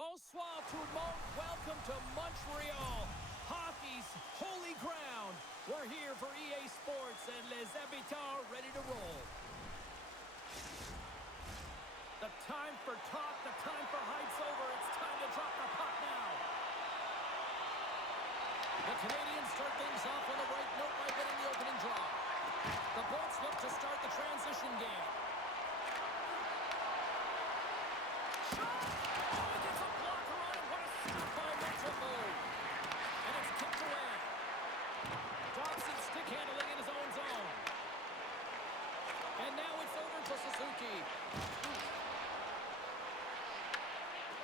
Bonsoir tout le monde. Welcome to Montreal, hockey's holy ground. We're here for EA Sports and les habitants ready to roll. The time for talk, the time for hype's over. It's time to drop the puck now. The Canadiens start things off on the right note by getting the opening draw. The Bolts look to start the transition game. And it's kicked away. Dobson stick handling in his own zone. And now it's over to Suzuki.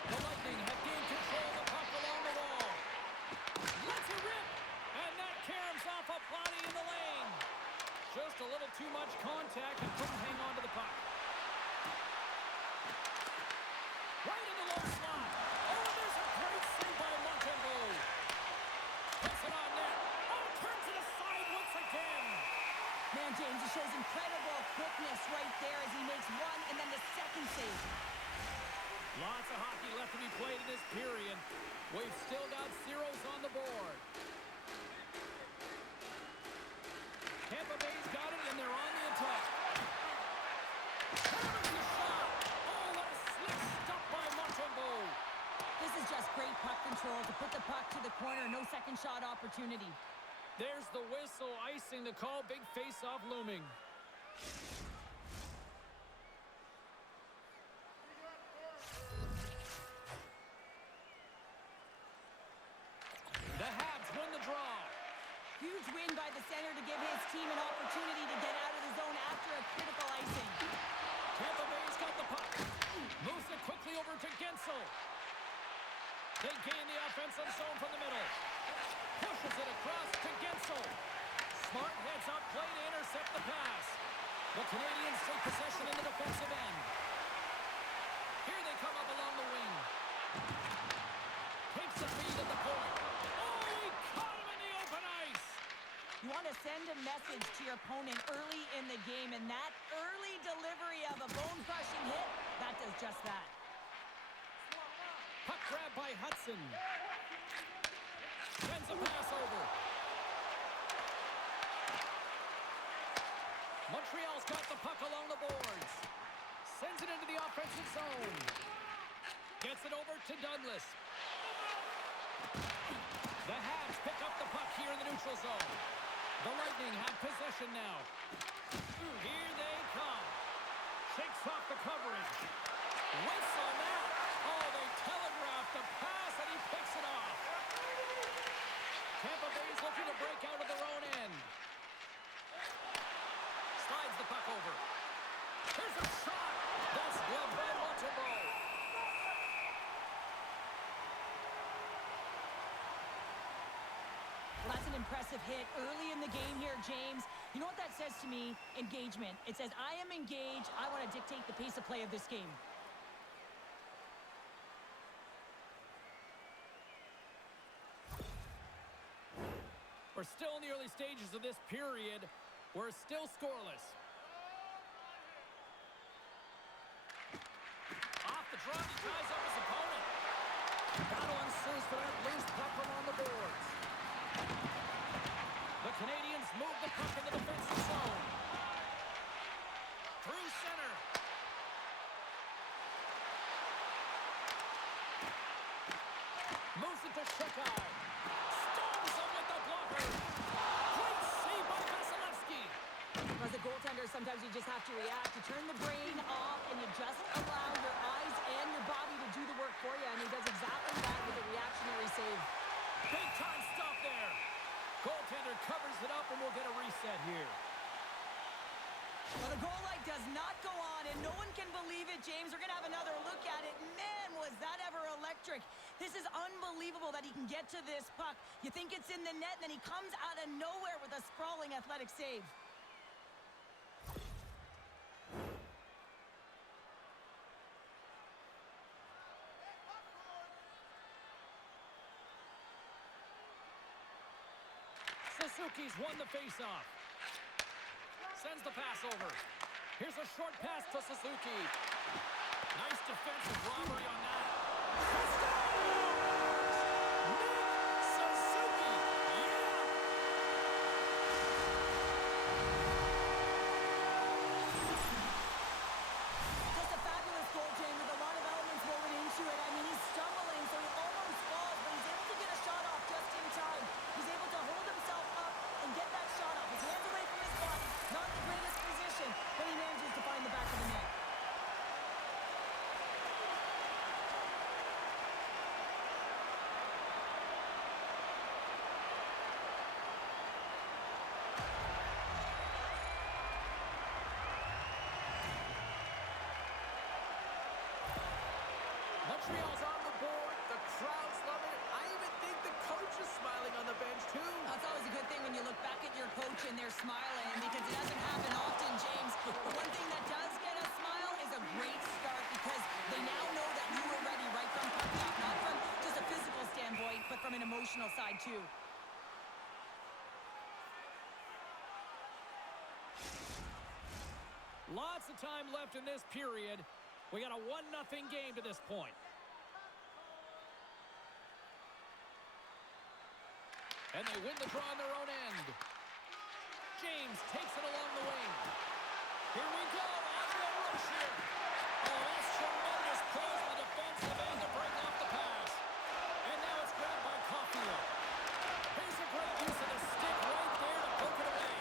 The Lightning have gained control of the puck along the wall. Lets it rip. And that caroms off a body in the lane. Just a little too much contact and couldn't hang on to the puck. Right in the low slot. Oh, there's a great save by Montreal. Puts it on net. Oh, turns it aside once again. Man, James, he shows incredible quickness right there as he makes one and then the second save. Lots of hockey left to be played in this period. We've still got zeros on the board. Tampa Bay's got it, and they're on the attack. Hammers the shot. Oh, what a slick stop by Montreal. This is just great puck control to put the puck to the corner. No second shot opportunity. There's the whistle, icing the call. Big face-off looming. The Habs win the draw. Huge win by the center to give his team an opportunity to get out of the zone after a critical icing. Tampa Bay's got the puck. Moves it quickly over to Gensel. They gain the offensive zone from the middle. Pushes it across to Gensel. Smart heads up play to intercept the pass. The Canadiens take possession in the defensive end. Here they come up along the wing. Takes the feed at the point. Oh, he caught him in the open ice. You want to send a message to your opponent early in the game, and that early delivery of a bone-crushing hit, that does just that. Puck grab by Hudson. Sends a pass over. Montreal's got the puck along the boards. Sends it into the offensive zone. Gets it over to Douglas. The Habs pick up the puck here in the neutral zone. The Lightning have possession now. Here they come. Shakes off the coverage. Whistle now. Oh, they telegraphed the pass, and he picks it off. Tampa Bay's looking to break out of their own end. Slides the puck over. Here's a shot. That's gloved by Montreal. Well, that's an impressive hit early in the game here, James. You know what that says to me? Engagement. It says, I am engaged. I want to dictate the pace of play of this game. We're still in the early stages of this period. We're still scoreless. Off the draw, he ties up his opponent. Battle ensues for that loose puck along the boards. The Canadiens move the puck in the defensive zone. Through center. Moves it to Shekai. Stones him with the blocker. Great save by Vasilevsky. As a goaltender, sometimes you just have to react. You turn the brain off, and you just allow your eyes and your body to do the work for you, and he does exactly that with a reactionary save. Big time stop there. Goaltender covers it up, and we'll get a reset here. Well, the goal light does not go on, and no one can believe it, James. We're going to have another look at it. Man, was that ever electric. This is unbelievable that he can get to this puck. You think it's in the net, and then he comes out of nowhere with a sprawling athletic save. Suzuki's won the faceoff. Sends the pass over. Here's a short pass to Suzuki. Nice defensive robbery on that. Just a fabulous goal, Jane, with a lot of elements woven into it. I mean, he's stumbling, so he almost falls, but he's able to get a shot off just in time. He's able to hold himself up and get that shot off. His hands away from his body. Not the greatest position, but he manages to find the back of the net. Montreal's on the board. The crowd's loving it. I even think the coach is smiling on the bench, too. That's always a good thing when you look back at your coach and they're smiling, because it doesn't happen often, James. But one thing that does get a smile is a great start, because they now know that you were ready right from puck drop. Not from just a physical standpoint, but from an emotional side, too. Lots of time left in this period. We got a 1-0 game to this point. And they win the draw on their own end. James takes it along the wing. Here we go. On the rush here. Oh, that's tremendous play from the defensive end to break off the pass. And now it's grabbed by Caulfield. Here's a great use of the stick right there to poke it away.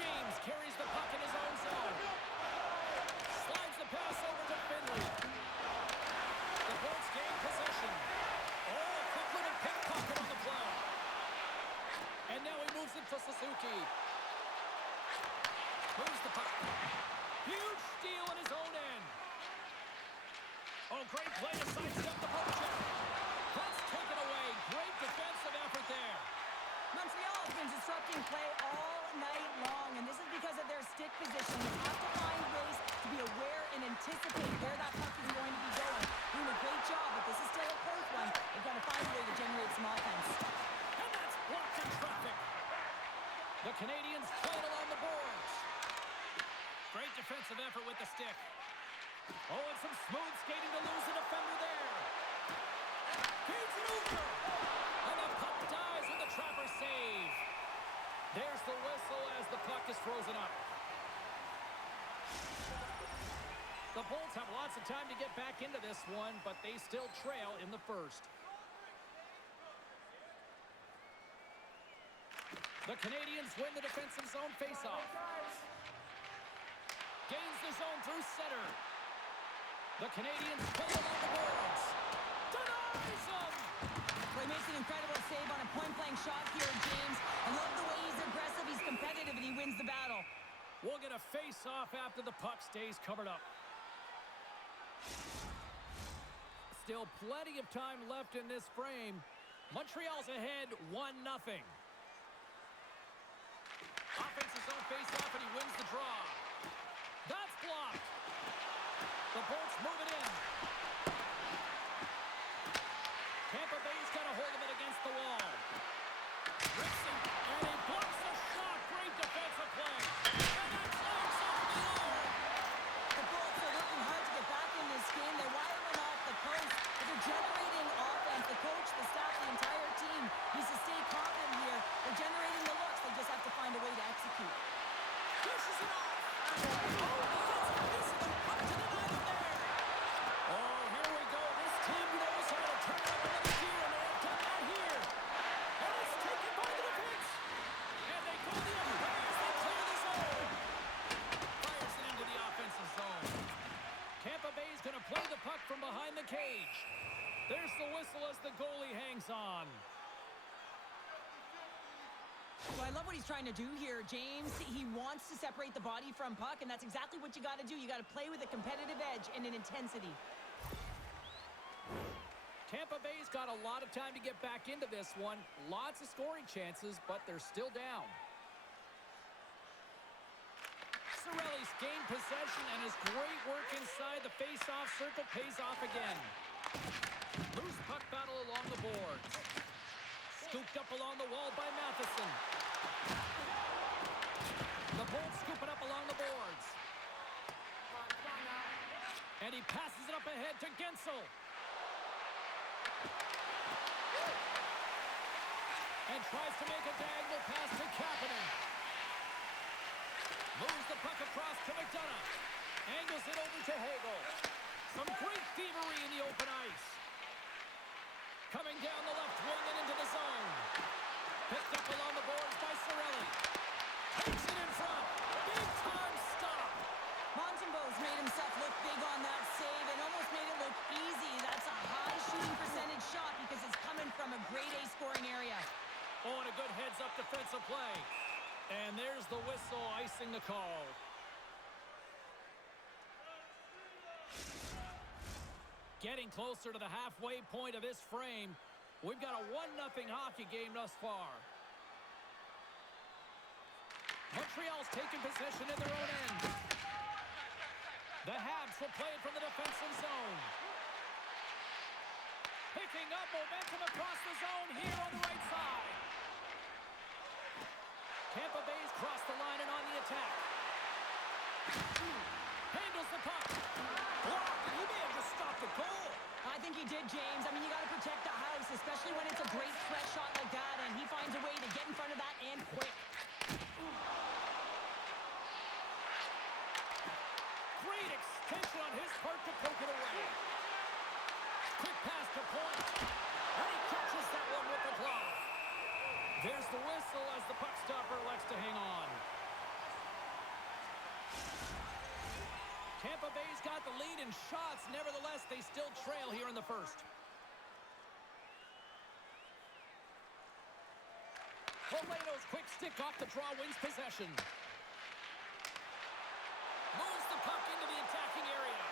James carries the puck in his own zone. Slides the pass over to Finley. The Bolts gain possession. Oh, quick little pickpocket on the play. And now he moves it to Suzuki. Moves the puck. Huge steal in his own end. Oh, great play to sidestep the poke check. That's taken away. Great defensive effort there. Montreal has been disrupting play all night long, and this is because of their stick position. They have to find ways to be aware and anticipate where that puck is going to be going. Doing a great job, but this is still a close one. They've got to find a way to generate some offense. And that's blocked in traffic. The Canadiens play it along the boards. Great defensive effort with the stick. Oh, and some smooth skating to lose a defender there. Feeds it over. And the puck dies with the trapper save. There's the whistle as the puck is frozen up. The Bolts have lots of time to get back into this one, but they still trail in the first. The Canadiens win the defensive zone faceoff. Gains the zone through center. The Canadiens play along the boards. Denies them! Well, he makes an incredible save on a point-blank shot here, James. I love the way he's aggressive, he's competitive, and he wins the battle. We'll get a face-off after the puck stays covered up. Still plenty of time left in this frame. Montreal's ahead 1-0. Offensive zone face-off, and he wins the draw. That's blocked. The Bolts move it in. Tampa Bay's got a hold of it against the wall. Rips it, and he blocks the shot. Great defensive play. And that clears off the yard. The Bolts are working hard to get back in this game. They're wiring off the post, but they're generating offense. The coach, the staff, the entire team needs to stay confident here. They're generating the looks. They just have to find a way to execute. Pushes it off. Oh, he gets a piece of the puck to deny them there. Oh, here we go. This team knows how to turn up another gear, and they have done that here. And it's taken by the defense. And they go the other way as they clear the zone. Fires it into the offensive zone. Tampa Bay's going to play the puck from behind the cage. There's the whistle as the goalie hangs on. Well, I love what he's trying to do here, James. He wants to separate the body from puck, and that's exactly what you got to do. You got to play with a competitive edge and an intensity. Tampa Bay's got a lot of time to get back into this one. Lots of scoring chances, but they're still down. Cirelli's gained possession, and his great work inside the face-off circle pays off again. Loose puck battle along the boards. Scooped up along the wall by Matheson. The Bolts scoop it up along the boards. And he passes it up ahead to Gensel. And tries to make a diagonal pass to Kapanen. Moves the puck across to McDonough. Angles it over to Hagel. Some great thievery in the open ice. Coming down the left wing and into the zone. Picked up along the boards by Cirelli. Takes it in front. Big time stop. Montembeau's made himself look big on that save and almost made it look easy. That's a high shooting percentage shot because it's coming from a grade A scoring area. Oh, and a good heads-up defensive play. And there's the whistle icing the call. Getting closer to the halfway point of this frame. We've got a 1-0 hockey game thus far. Montreal's taken possession in their own end. The Habs will play it from the defensive zone. Picking up momentum across the zone here on the right side. Tampa Bay's crossed the line and on the attack. Handles the puck. Blocked, and he may have just stopped the goal. I think he did, James. I mean, you got to protect the house, especially when it's a great threat shot like that, and he finds a way to get in front of that and quick. Great extension on his part to poke it away. Quick pass to Point. And he catches that one with the glove. There's the whistle as the puck stopper elects to hang on. Tampa Bay's got the lead in shots. Nevertheless, they still trail here in the first. Poleto's quick stick off the draw wins possession. Moves the puck into the attacking area.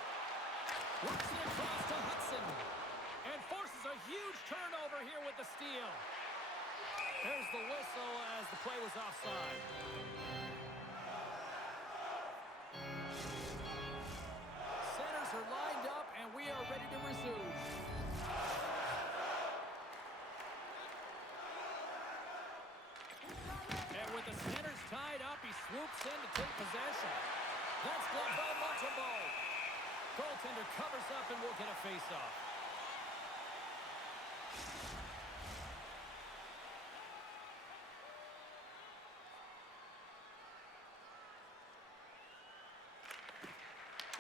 Works it across to Hudson. And forces a huge turnover here with the steal. There's the whistle as the play was offside. Centers are lined up, and we are ready to resume. And with the centers tied up, he swoops in to take possession. That's blocked by Montembeau. Goaltender covers up and will get a face-off.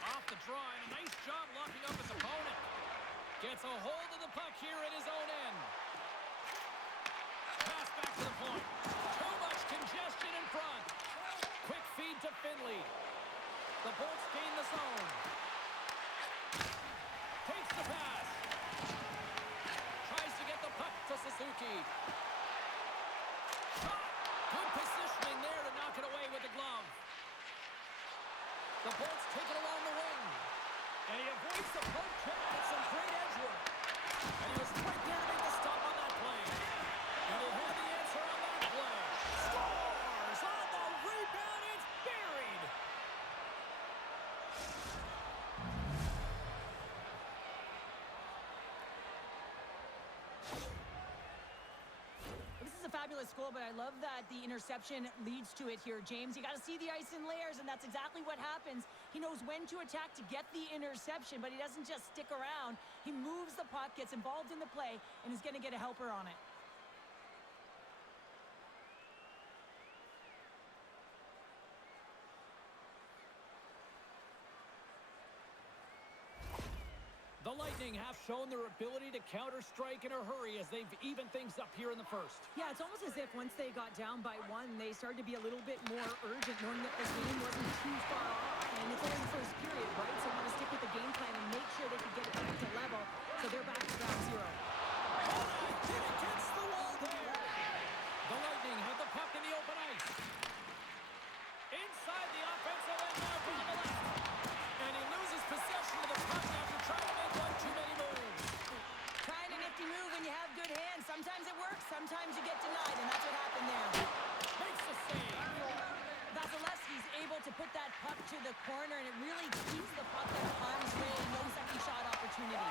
Off the draw, and a nice job locking up his opponent. Gets a hold of the puck here in his own end. Pass back to the point. Too much congestion in front. Quick feed to Finley. The Bolts gain the zone. Takes the pass. Tries to get the puck to Suzuki. Shot. Good positioning there to knock it away with the glove. The Bolts take it along the wing. And he avoids the poke check with some great edge work. And he was right there to make the stop on that play. And he'll have the answer on that play. Scores on the rebound. It's buried. This is a fabulous goal, but I love that the interception leads to it here, James. You got to see the ice in layers, and that's exactly what happens. He knows when to attack to get the interception, but he doesn't just stick around. He moves the puck, gets involved in the play, and is going to get a helper on it. The Lightning have shown their ability to counter-strike in a hurry as they've evened things up here in the first. Yeah, it's almost as if once they got down by one, they started to be a little bit more urgent, knowing that the game wasn't too far off. And it's only the first period, right? So you want to stick with the game plan and make sure they can get it back to level. So they're back to ground zero. Hit against the wall there. The Lightning have the puck in the open ice. Inside the offensive end now from the left. And he loses possession of the puck after trying to make one too many moves. Trying a nifty move when you have good hands. Sometimes it works, sometimes you get denied, and that's what happened there. Makes the save. Vasilevsky's able to put that puck to the corner, and it really keeps the puck out of harm's way. No second shot opportunity.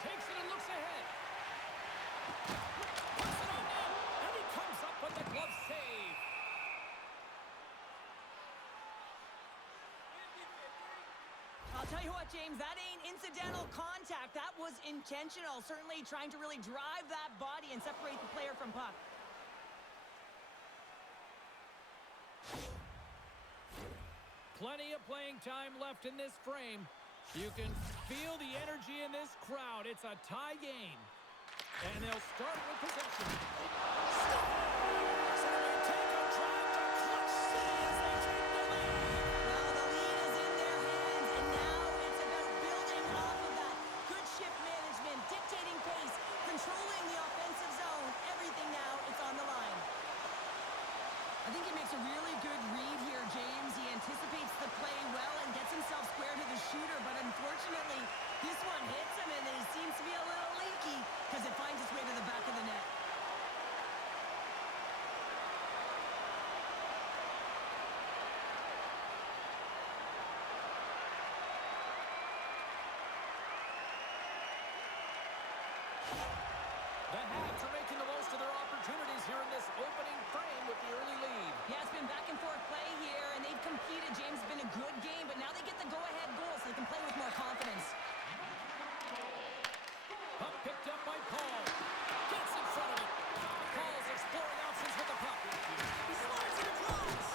Takes it and looks ahead. Puts it on net, and he comes up with the glove save. I'll Tell you what, James, that ain't incidental contact. That was intentional. Certainly trying to really drive that body and separate the player from puck. Plenty of playing time left in this frame. You can feel the energy in this crowd. It's a tie game. And they'll start with possession. So they take a drive to Clutch City as they take the lead. Now the lead is in their hands, and now it's about building off of that. Good shift management, dictating pace, controlling the offensive zone. Everything now, it's on the line. I think he makes a really good read here, James. He anticipates the play well and gets himself square to the shooter, but unfortunately, this one hits him, and he seems to be a little leaky because it finds its way to the back of the net. The Habs are making the most of their opportunities here in this opening frame with the early lead. Yeah, it's been back and forth play here, and they've competed. James, it's been a good game, but now they get the go-ahead goal so they can play with more confidence. Puck picked up by Paul. Gets in front of it. Paul's exploring options with the puck. He slides it across.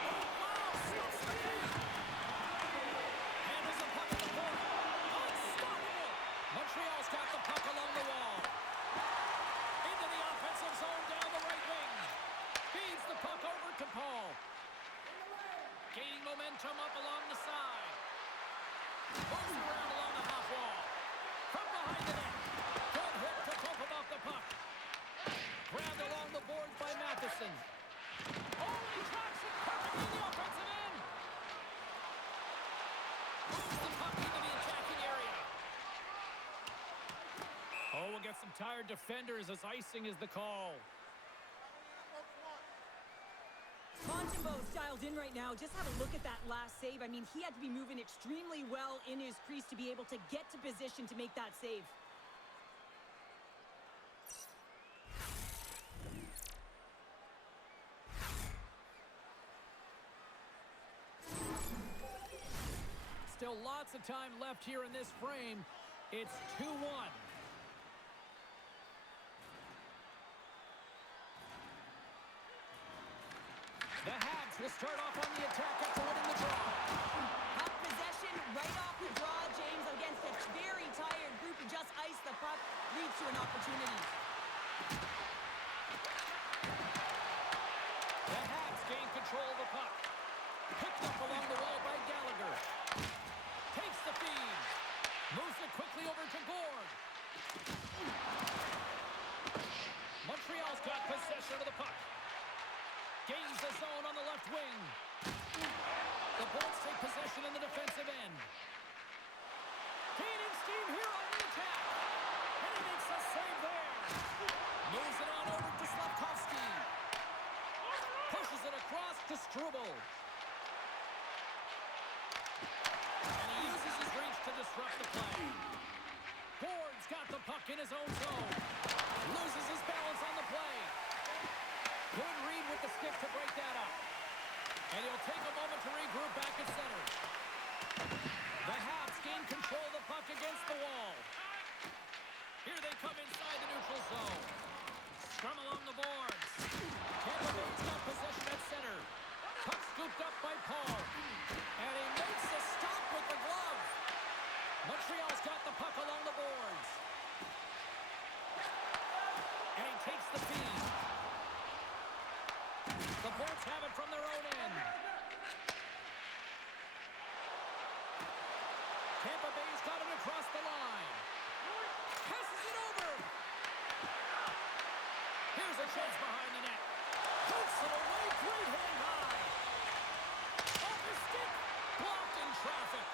Oh, wow, stops the game. Handles the puck at the point. Unstoppable. Montreal's got the puck along the wall. Into the offensive zone down the right wing. Feeds the puck over to Paul. Gaining momentum up along the side. Moves around along the half wall. From behind the net. Good hit to bump him off the puck. Grabbed along the boards by Matheson. Oh, he tracks it perfectly in the offensive end. Moves the puck into the attacking area. Oh, we'll get some tired defenders as icing is the call. Montembeau's dialed in right now. Just have a look at that last save. I mean, he had to be moving extremely well in his crease to be able to get to position to make that save. Still lots of time left here in this frame. It's 2-1. The Habs will start off on the attack after winning the draw. Puck possession right off the draw, James, against a very tired group who just iced the puck, leads to an opportunity. The Habs gain control of the puck. Picked up along the wall by Gallagher. Takes the feed. Moves it quickly over to Gord. Montreal's got possession of the puck. Gains the zone on the left wing. The Bolts take possession in the defensive end. Gaining steam here on the attack. And he makes a save there. Moves it on over to Slavkovsky. Pushes it across to Struble. And he uses his reach to disrupt the play. Gord's got the puck in his own zone. Loses his balance on the play. Good read with the stick to break that up. And he'll take a moment to regroup back at center. The Habs gain control of the puck against the wall. Here they come inside the neutral zone. Scrum along the boards. Tampa Bay's got possession at center. Puck scooped up by Paul. And he makes the stop with the glove. Montreal's got the puck along the boards. And he takes the feed. The Bolts have it from their own end. Tampa Bay's got it across the line. Passes it over. Here's a chance behind the net. Puts it away. Great hand high. Off the stick. Blocked in traffic.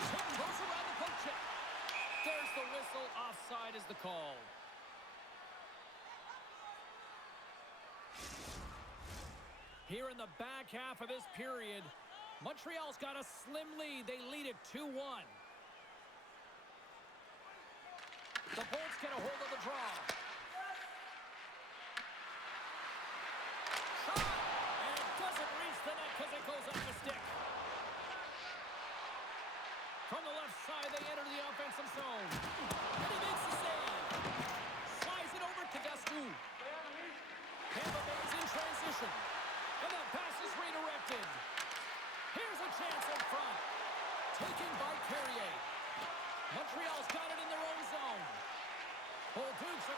Tip goes around the poke check. There's the whistle. Offside is the call. Here in the back half of this period, Montreal's got a slim lead. They lead it 2-1. The Bolts get a hold of the draw. Shot! And it doesn't reach the net because it goes off the stick.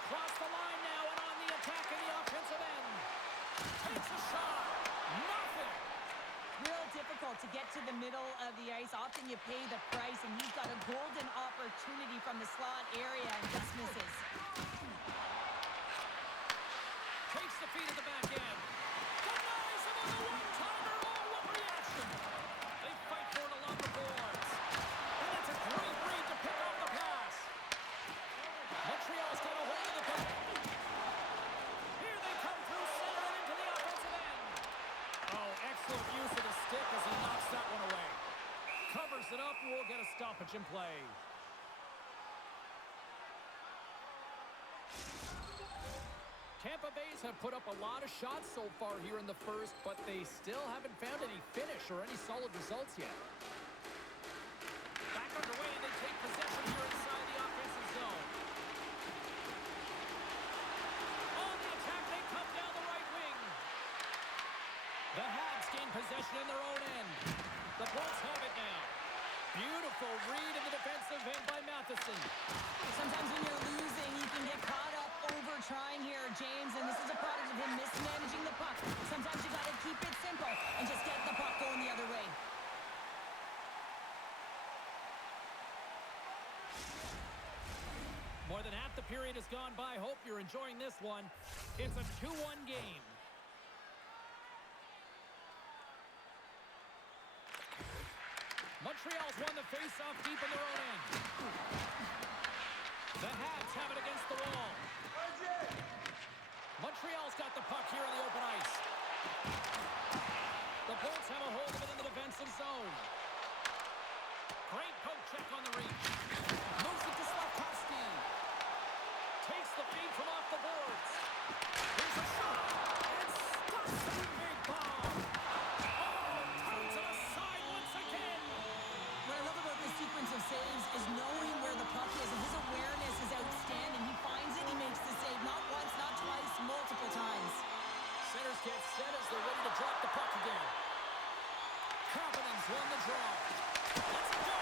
Across the line now and on the attack in the offensive end. Takes a shot. Nothing. Real difficult to get to the middle of the ice. Often you pay the price, and he's got a golden opportunity from the slot area and just misses. Takes the feed at the back end. Denies him on the one-timer. Oh, what reaction. They fight for it along the boards. And it's a great read to pick off the pass. Montreal's got a hold of the puck. Here they come through center and into the offensive end. Oh, excellent use of the stick as he knocks that one away. Covers it up and we'll get a stoppage in play. Tampa Bay's have put up a lot of shots so far here in the first, but they still haven't found any finish or any solid results yet. Back underway, and they take possession here inside the offensive zone. On the attack, they come down the right wing. The Habs gain possession in their own end. The Bolts have it now. Beautiful read in the defensive end by Matheson. Sometimes when you're losing, you can get caught up over trying here, James, and this is a product of him mismanaging the puck. Sometimes you got to keep it simple and just get the puck going the other way. More than half the period has gone by. Hope you're enjoying this one. It's a 2-1 game. Montreal's won the face-off deep in their own end. The Habs have it against the wall. Montreal's got the puck here in the open ice. The Bolts have a hold of it in the defensive zone. Great poke check on the reach. Moves it to Slavkovsky. Takes the feed from off the boards. Here's a shot. And stops the big bomb. Oh, turns it aside once again. What I love about this sequence of saves is knowing where the puck is, and his awareness is outstanding. He finds it, he makes the save, not once, not twice, multiple times. Centers get set as they're ready to drop the puck again. Kapanen's won the draw. Let's go!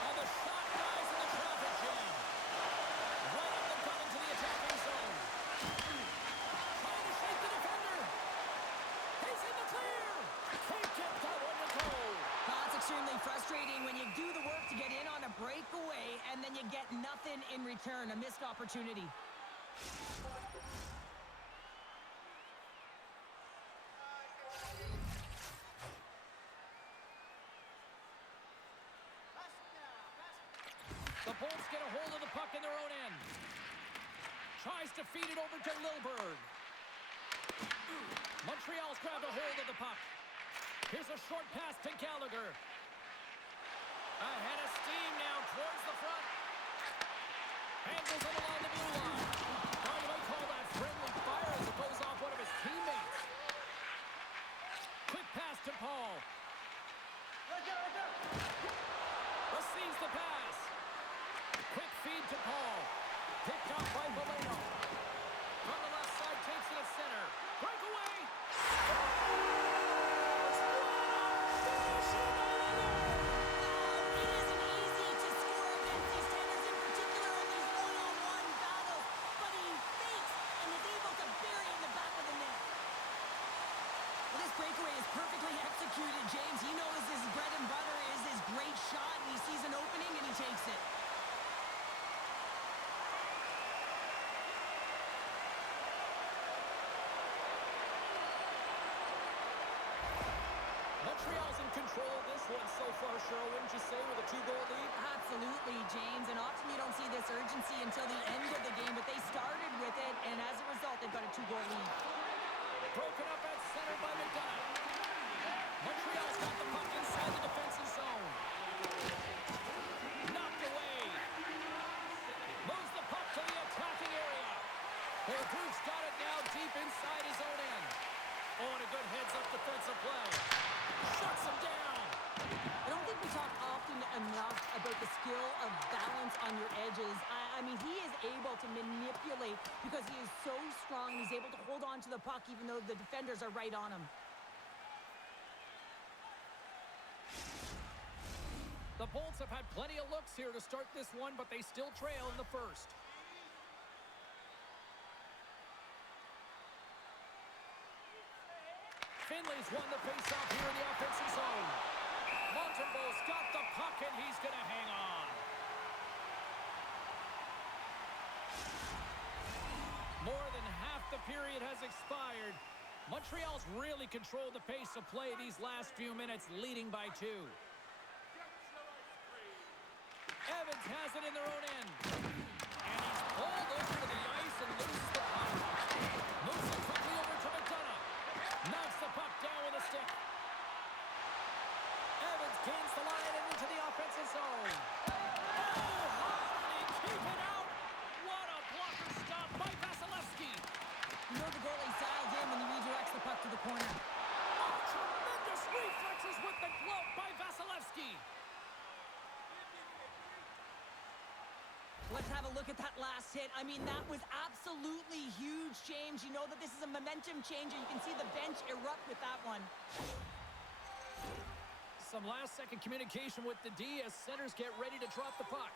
And the shot dies in the traffic jam. Right up the gut into the attacking zone. Trying to shake the defender. He's in the clear. Can't get that one to go. That's extremely frustrating when you do the work to get in on a breakaway and then you get nothing in return, a missed opportunity. The Bolts get a hold of the puck in their own end. Tries to feed it over to Lilberg. Montreal's grabbed a hold of the puck. Here's a short pass to Gallagher. Ahead of steam now towards the front. Handles it along the blue line. Now you might call that friendly fire as it goes off one of his teammates. Quick pass to Paul. Receives the pass. Quick feed to Paul. Picked up by Valeno. From the left side, takes it to center. Breakaway. It isn't easy to score against these Tanners in particular in these one-on-one battles, but he fakes and is able to bury in the back of the net. Well, this breakaway is perfectly executed, James. He knows his bread and butter is his great shot, and he sees an opening and he takes it. Montreal's in control of this one so far, Cheryl, wouldn't you say, with a 2-goal lead? Absolutely, James, and often you don't see this urgency until the end of the game, but they started with it, and as a result, they've got a 2-goal lead. Broken up at center by McDonough. Montreal's got the puck inside the defensive zone. Knocked away. Moves the puck to the attacking area. Holbrook's got it now deep inside his own end. Oh, and a good heads-up defensive play. Shuts him down. I don't think we talk often enough about the skill of balance on your edges. I mean, he is able to manipulate because he is so strong. He's able to hold on to the puck even though the defenders are right on him. The Bolts have had plenty of looks here to start this one, but they still trail in the first. won the faceoff here in the offensive zone. Montembeau's got the puck, and he's going to hang on. More than half the period has expired. Montreal's really controlled the pace of play these last few minutes, leading by 2. Evans has it in their own end. And he's pulled over to the ice and loses the puck. Moves it quickly over to McDonough. Knocks the puck down with a stick. Evans gains the line and into the offensive zone. Oh, how did he keep it out? What a blocker stop by Vasilevsky. You know the goalie's dialed in when he redirects the puck to the corner. Oh, tremendous reflexes with the glove by Vasilevsky. Let's have a look at that last hit. I mean, that was absolutely huge, James. You know that this is a momentum changer. You can see the bench erupt with that one. Some last-second communication with the D as centers get ready to drop the puck.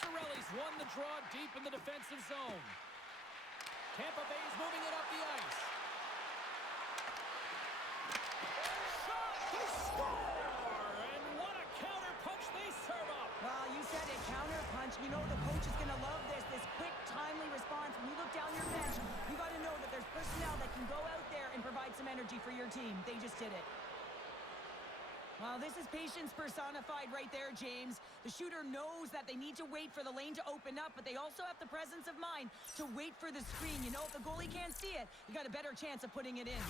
Cirelli's won the draw deep in the defensive zone. Tampa Bay's moving it up the ice. Shot! They score! And what a counter punch they serve up! Well, you said it, counter punch. You know the coach is going to love this quick, timely response. When you look down your bench, you got to know that there's personnel that can go out there and provide some energy for your team. They just did it. Well, this is patience personified right there, James. The shooter knows that they need to wait for the lane to open up, but they also have the presence of mind to wait for the screen. You know, if the goalie can't see it, you got a better chance of putting it in.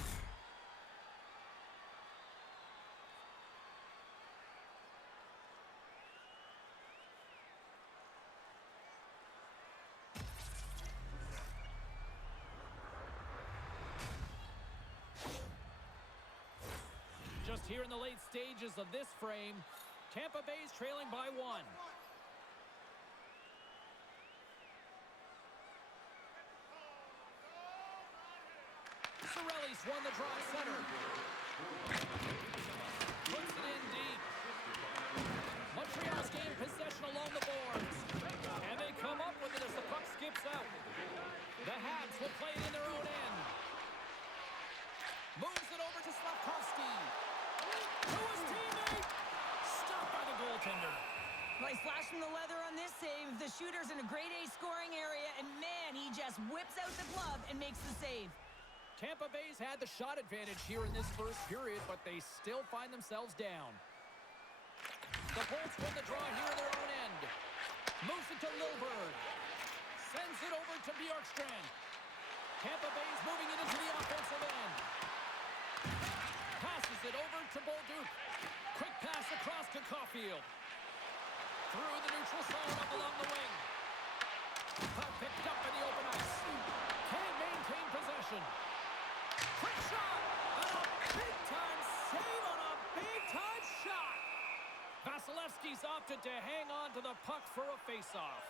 Just here in the late stages of this frame, Tampa Bay's trailing by 1. Cirelli's won the draw center. Puts it in deep. Montreal's gained possession along the boards. And they come up with it as the puck skips out. The Habs will play it in their own end. Moves it over to Slafkovsky. To his teammate. Stopped by the goaltender. Well, he's flashing the leather on this save. The shooter's in a grade A scoring area, and man, he just whips out the glove and makes the save. Tampa Bay's had the shot advantage here in this first period, but they still find themselves down. The Bolts win the draw here in their own end. Moves it to Lilburn. Sends it over to Bjorkstrand. Tampa Bay's moving it into the offensive end. Passes it over to Bolduc. Quick pass across to Caulfield. Through the neutral zone up along the wing. Puck picked up in the open ice. Can't maintain possession. Quick shot! And a big-time save on a big-time shot! Vasilevsky's opted to hang on to the puck for a face-off.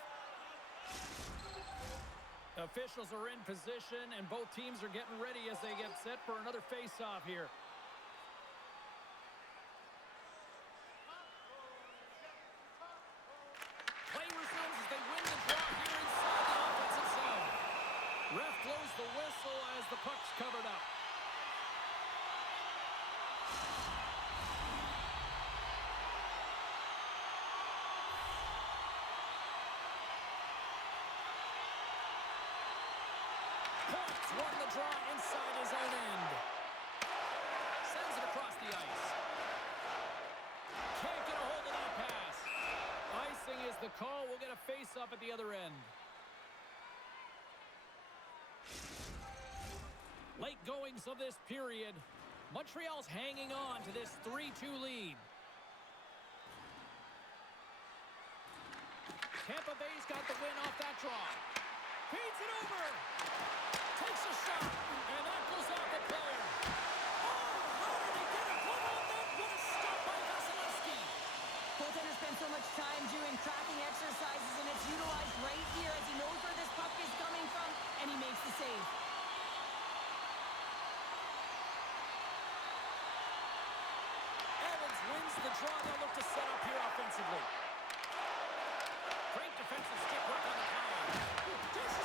Officials are in position, and both teams are getting ready as they get set for another face-off here. Play resumes as they win the draw here inside the offensive zone. Ref blows the whistle as the puck's covered up. Points won the draw inside his own end. Sends it across the ice. Can't get a hold of that pass. Icing is the call. We'll get a face-up at the other end. Late goings of this period. Montreal's hanging on to this 3-2 lead. Tampa Bay's got the win off that draw. Feeds it over. Takes a shot, and that goes off the player. Oh, how did he get a glove on that? What a stop by Vasilevsky. Goaltender spends so much time doing tracking exercises, and it's utilized right here as he knows where this puck is coming from, and he makes the save. Evans wins the draw. They'll look to set up here offensively. Great defensive stick work on the power. Dish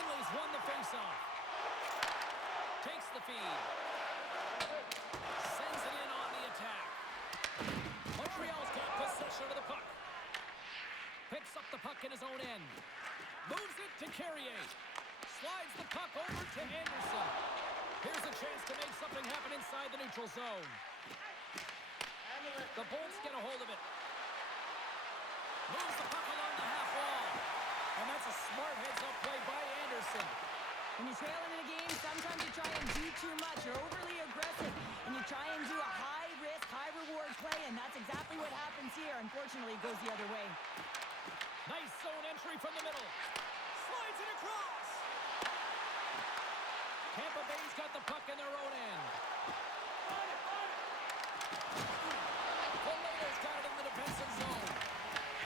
Finley's won the faceoff. Takes the feed. Sends it in on the attack. Montreal's got possession of the puck. Picks up the puck in his own end. Moves it to Carrier. Slides the puck over to Anderson. Here's a chance to make something happen inside the neutral zone. The Bolts get a hold of it. Moves the puck along the half wall. And that's a smart heads-up play by Anderson. When you're trailing in a game, sometimes you try and do too much. You're overly aggressive, and you try and do a high-risk, high-reward play, and that's exactly what happens here. Unfortunately, it goes the other way. Nice zone entry from the middle. Slides it across. Tampa Bay's got the puck in their own end. Valeto's got it in the defensive zone.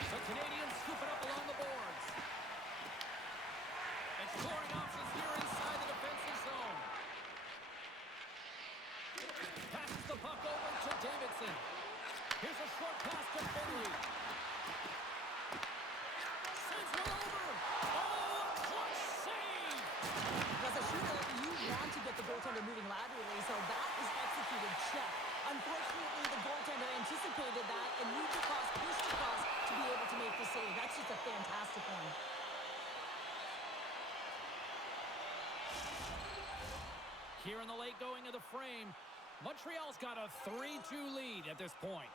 The Canadiens scoop it up along the boards. And scoring options here inside the defensive zone. Passes the puck over to Davidson. Here's a short pass to Finley. Sends one over. Oh, clutch save! As a shooter, you want to get the goaltender moving laterally, so that is executed check. Unfortunately, the goaltender anticipated that and moved across, pushed across to be able to make the save. That's just a fantastic one. Here in the late going of the frame, Montreal's got a 3-2 lead at this point.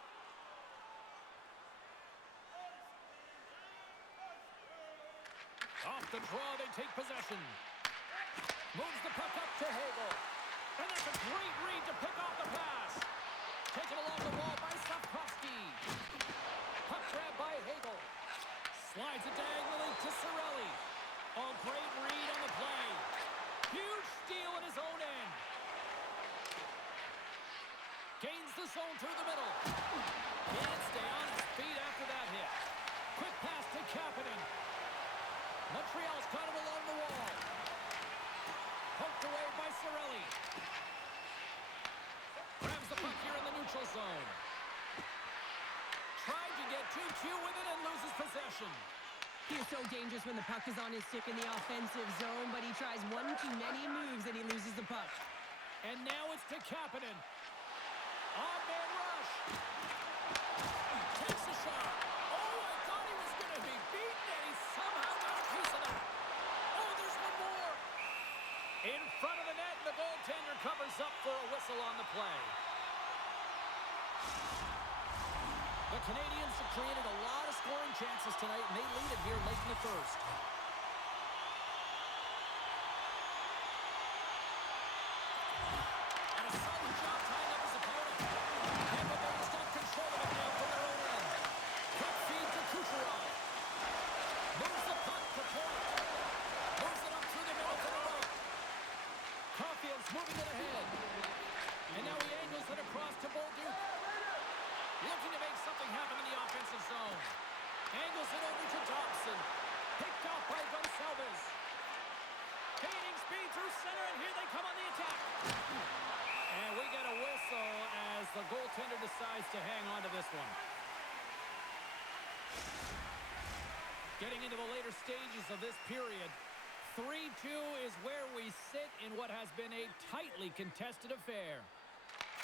Off the draw, they take possession. Moves the puck up to Hagel. And that's a great read to pick off the pass. Taken along the wall by Safkovsky. Puck grab by Hagel. Slides it diagonally to Cirelli. A great read on the play. Huge steal in his own end. Gains the zone through the middle. Can't stay on his feet after that hit. Quick pass to Kapanen. Montreal's got him along the wall. Poked away by Cirelli. Grabs the puck here in the neutral zone. Tried to get 2-2 with it and loses possession. He's so dangerous when the puck is on his stick in the offensive zone, but he tries one too many moves and he loses the puck. And now it's to Kapanen. On-man rush. Takes a shot. Oh, I thought he was going to be beaten, and he somehow got a piece of that. Oh, there's one more. In front of the net, the goaltender covers up for a whistle on the play. The Canadiens have created a lot of scoring chances tonight, and they lead it here late in the first. And a solid job tying up his opponent. Tampa Bay's got control of it now from their own end. Quick feed to Kucherov. Moves the puck to point. Moves it up through the middle to the right. Caulfield's moving it ahead. And now he angles it across to Bolduc. Looking to make something happen in the offensive zone. Angles it over to Dobson. Picked off by Gonçalves. Gaining speed through center, and here they come on the attack. And we get a whistle as the goaltender decides to hang on to this one. Getting into the later stages of this period, 3-2 is where we sit in what has been a tightly contested affair.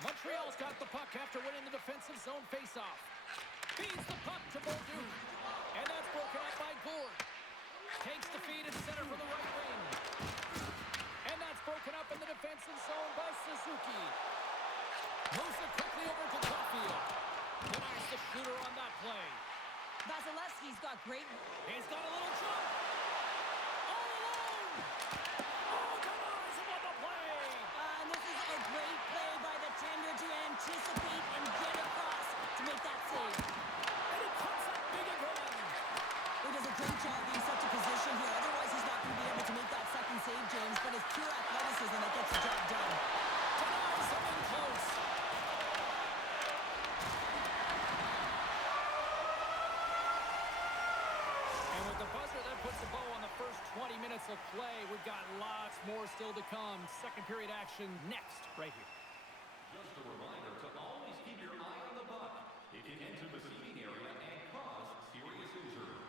Montreal's got the puck after winning the defensive zone faceoff. Feeds the puck to Bolduc. And that's broken up by Gourde. Takes the feed and center from the right wing. And that's broken up in the defensive zone by Suzuki. Moves it quickly over to Caulfield. Denies the shooter on that play. Vasilevsky's got great... He's got a little jump. All alone. Oh, denies him on the play. And this is a great play by the tender to anticipate and get across to make that save. And he comes up big again. He does a great job being such a position here. Otherwise, he's not going to be able to make that second save, James. But it's pure athleticism that gets the job done. Denies him in close. And with the buzzer, that puts a bow on the first 20 minutes of play. We've got lots more still to come. Second period action next, right here. Just a reminder to always keep your eye on the puck. It can enter the seating area and cause serious injury.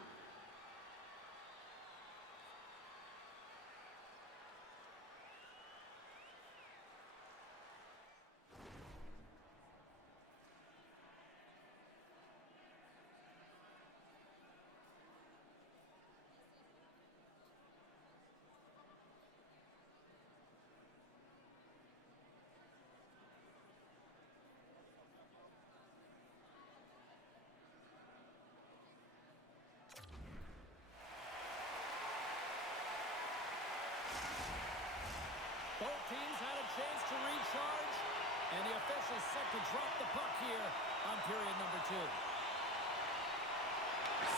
is set to drop the puck here on period number 2.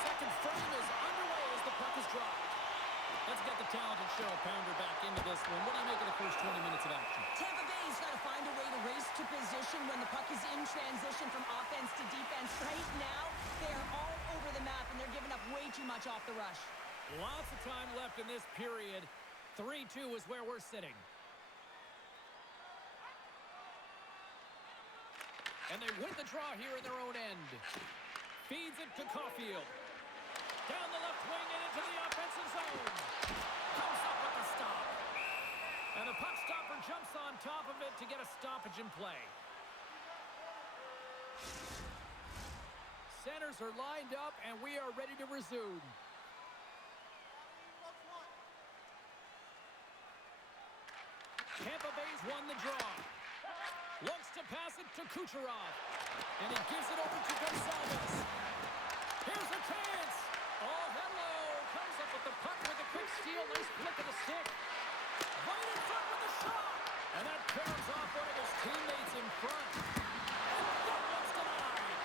Second frame is underway as the puck is dropped. Let's get the talented Cheryl Pounder back into this one. What do you make of the first 20 minutes of action? Tampa Bay's got to find a way to race to position when the puck is in transition from offense to defense. Right now, they are all over the map, and they're giving up way too much off the rush. Lots of time left in this period. 3-2 is where we're sitting. And they win the draw here in their own end. Feeds it to Caulfield. Down the left wing and into the offensive zone. Comes up with the stop. And the puck stopper jumps on top of it to get a stoppage in play. Centers are lined up, and we are ready to resume. Tampa Bay's won the draw. Looks to pass it to Kucherov. And he gives it over to Gonzalez. Here's a chance. Oh, hello. Comes up with the puck with a quick steal. Nice flick of the stick. Right in front with the shot. And that caroms off one of his teammates in front. And that one's denied.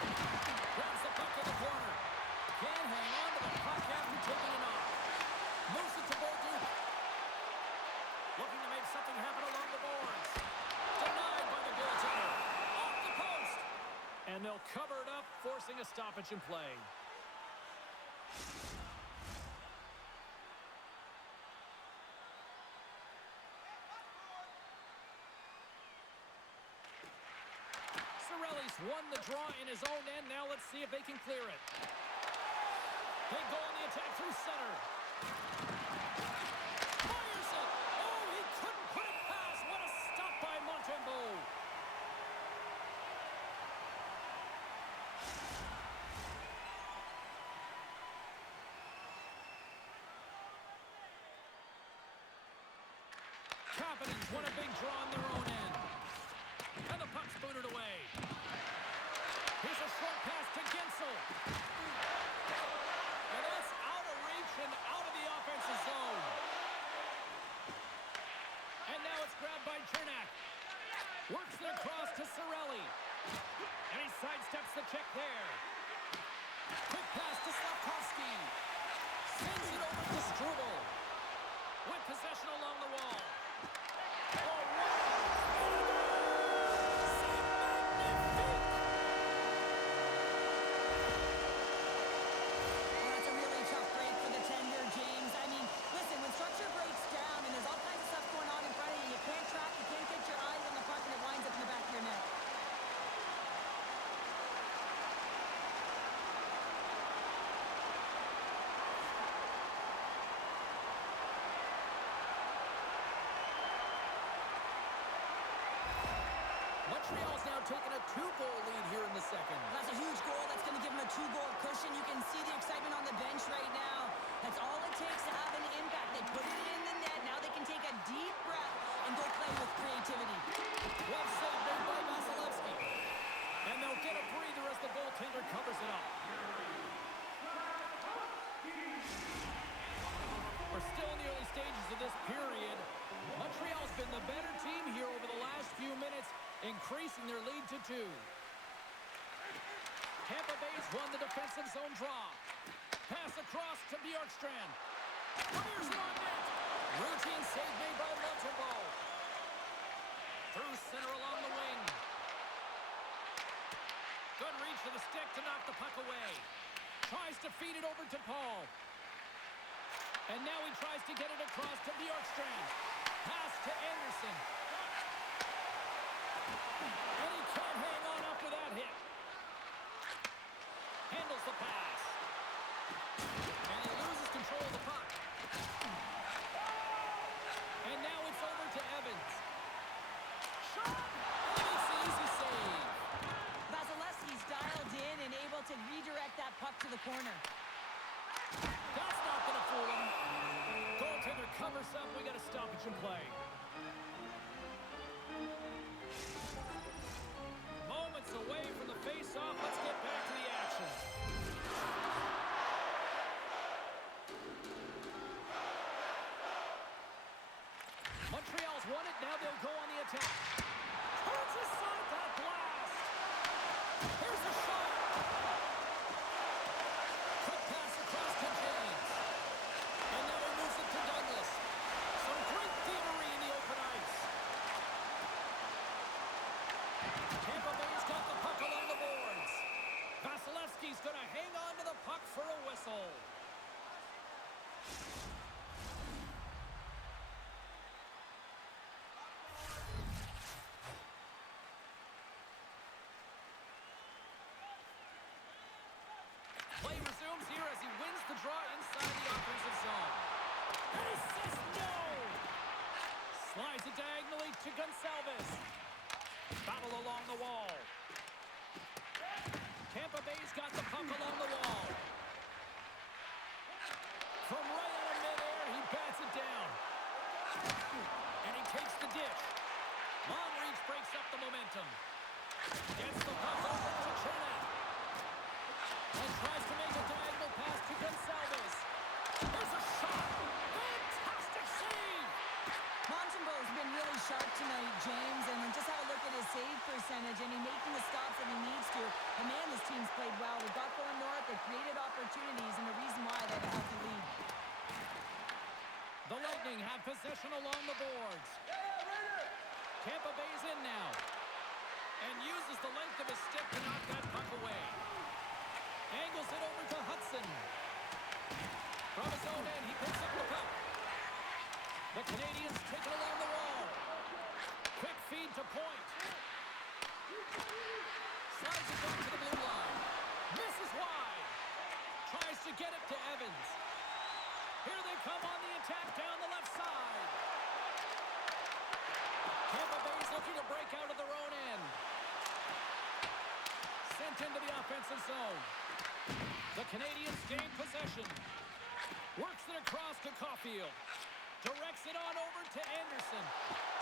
Grabs the puck in the corner. Can't hang on to the puck after taking it off. Moves it to Bolduc. Looking to make something happen along the boards. Denied by the goaltender. Off the post. And they'll cover it up, forcing a stoppage in play. Cirelli's won the draw in his own end. Now let's see if they can clear it. They go on the attack through center. Fires it. Oh, he couldn't put it past. What a stop by Montembeault. Capitans won a big draw on their own end. And the puck's booted away. Here's a short pass to Gensel. And that's out of reach and out of the offensive zone. And now it's grabbed by Cernak. Works it across to Cirelli. And he sidesteps the check there. Quick pass to Slafkovsky. Sends it over to Struble. With possession along the wall. Oh, That's a really tough break for the tender, James. I mean, listen, when structure breaks down and there's all kinds of stuff going on in front of you, you can't track, you can't get your eyes on the puck, and it winds up in the back of your net. Montreal's now taking a 2-goal lead here in the second. That's a huge goal. That's going to give them a 2-goal cushion. You can see the excitement on the bench right now. That's all it takes to have an impact. They put it in the net. Now they can take a deep breath and go play with creativity. Well saved made by Vasilevsky. And they'll get a breather as the goaltender covers it up. We're still in the early stages of this period. Montreal's been the better team here over the last few minutes, increasing their lead to 2. Tampa Bay's won the defensive zone draw. Pass across to Bjorkstrand. Fires it on net. Routine save made by Montembeault. Through center along the wing. Good reach to the stick to knock the puck away. Tries to feed it over to Paul. And now he tries to get it across to Bjorkstrand. Pass to Anderson. And he can't hang on after that hit. Handles the pass. And he loses control of the puck. And now it's over to Evans. Shot! And it's the easy save. Vasilevsky's dialed in and able to redirect that puck to the corner. That's not going to fool him. Goaltender covers up. We got a stoppage in play. He's going to hang on to the puck for a whistle. Play resumes here as he wins the draw inside the offensive zone. And he says no! Slides it diagonally to Gonçalves. Battle along the wall. Tampa Bay's got the puck along the wall. From right out of midair, he bats it down. And he takes the dish. Long reach breaks up the momentum. Gets the puck over to Cherny. And tries to make a diagonal pass to Gonçalves. There's a shot. Fantastic save. Montembeau's been really sharp tonight, James, and just have a look at his save percentage, and he's making the stops that he needs to. And man, this team's played well. They've got going north, they've created opportunities, and the reason why they have a healthy lead. The Lightning have possession along the boards. Tampa Bay's in now. And uses the length of his stick to knock that puck away. Angles it over to Hudson. From his own end, he picks up the puck. The Canadiens take it along the wall. Quick feed to point. Slides it down to the blue line. Misses wide. Tries to get it to Evans. Here they come on the attack down the left side. Tampa Bay's looking to break out of their own end. Sent into the offensive zone. The Canadiens gain possession. Works it across to Caulfield. Directs it on over to Anderson.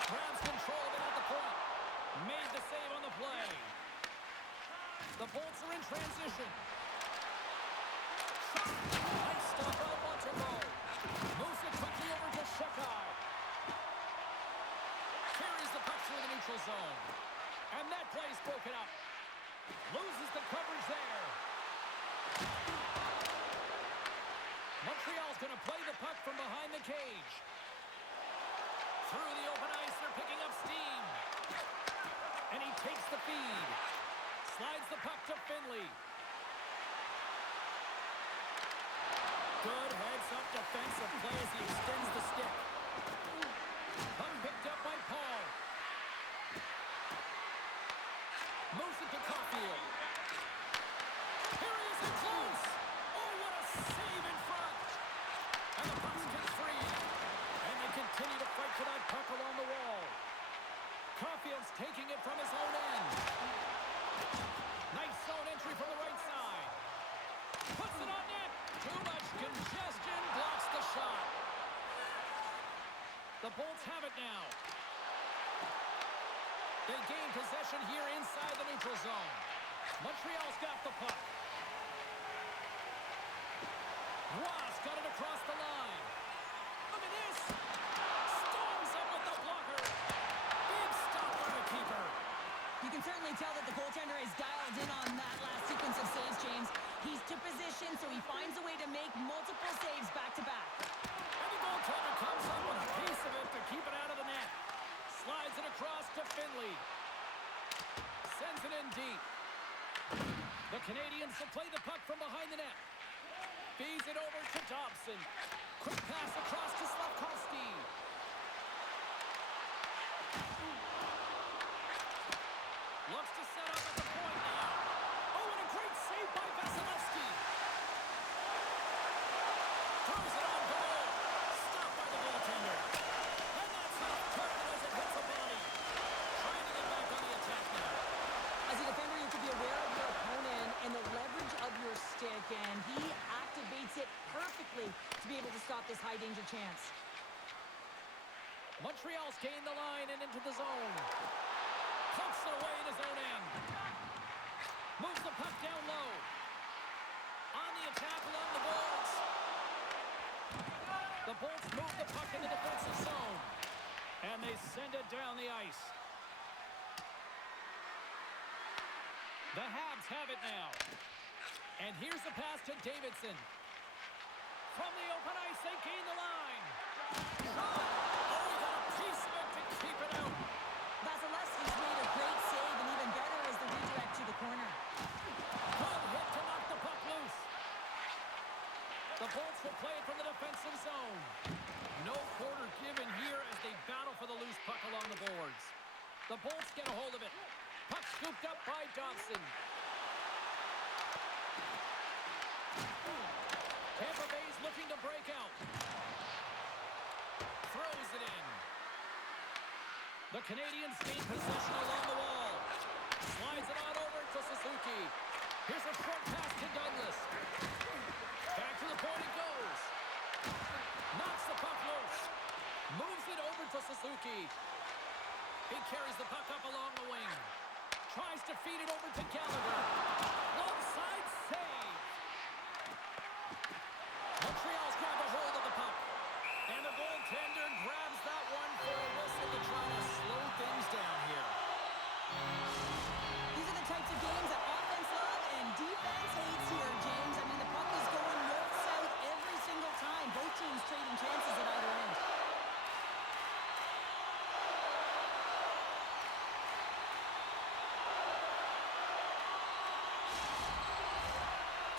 Grabs control of it at the point. Made the save on the play. The Bolts are in transition. Nice stop by Montreal. Moves it quickly over to Shekai. Carries the puck through the neutral zone. And that play's broken up. Loses the coverage there. Montreal's going to play the puck from behind the cage. Through the open ice, they're picking up steam. And he takes the feed. Slides the puck to Finley. Good heads-up defensive play as he extends the stick. Puck picked up by Paul. Moves it to Caulfield. Here he is in close. Oh, what a save in front. And the puck's get free. And they continue to fight for that puck along the wall. Caulfield's taking it from his own end. Nice zone entry from the right side. Puts it on net. Too much congestion. Blocks the shot. The Bolts have it now. They gain possession here inside the neutral zone. Montreal's got the puck. Ross got it across the line. Look at this. Storms up with the blocker. Big stop by the keeper. You can certainly tell that the goaltender is dialed in on that last sequence of saves, James. He's to position, so he finds a way to make multiple saves back-to-back. And the goaltender comes up with a piece of it to keep it out of the net. Slides it across to Finley. Sends it in deep. The Canadiens will play the puck from behind the net. Feeds it over to Dobson. Quick pass across to Slavkovsky. Looks to set up at the point now. Oh, and a great save by Vasilevsky. Throws it on goal. Stopped by the goaltender. And that's off target as it hits a body. Trying to get back on the attack now. As a defender, you have to be aware of your opponent and the leverage of your stick, and he activates it perfectly to be able to stop this high-danger chance. Montreal's gained the line and into the zone. Pumps it away in his own end. Moves the puck down low. On the attack along the boards. The Bolts move the puck in the defensive zone. And they send it down the ice. The Habs have it now. And here's the pass to Davidson. From the open ice, they gain the line. Shot! Oh, he got a piece of it to keep it out. Vasilevsky's made a great save, and even better is the redirect to the corner. Good hit to knock the puck Bolts will play it from the defensive zone. No quarter given here as they battle for the loose puck along the boards. The Bolts get a hold of it. Puck scooped up by Dobson. Tampa Bay's looking to break out. Throws it in. The Canadiens gain possession along the wall. Slides it on over to Suzuki. Here's a short pass to Douglas. Back to the point it goes. Knocks the puck loose. Moves it over to Suzuki. He carries the puck up along the wing. Tries to feed it over to Gallagher. Left side save. Montreal's grabbed a hold of the puck. And the goaltender grabs that one for a whistle to try to slow things down here. These are the types of games that offense love and defense hates here, James. I mean, the puck is going north-south every single time. Both teams trading chances at either end.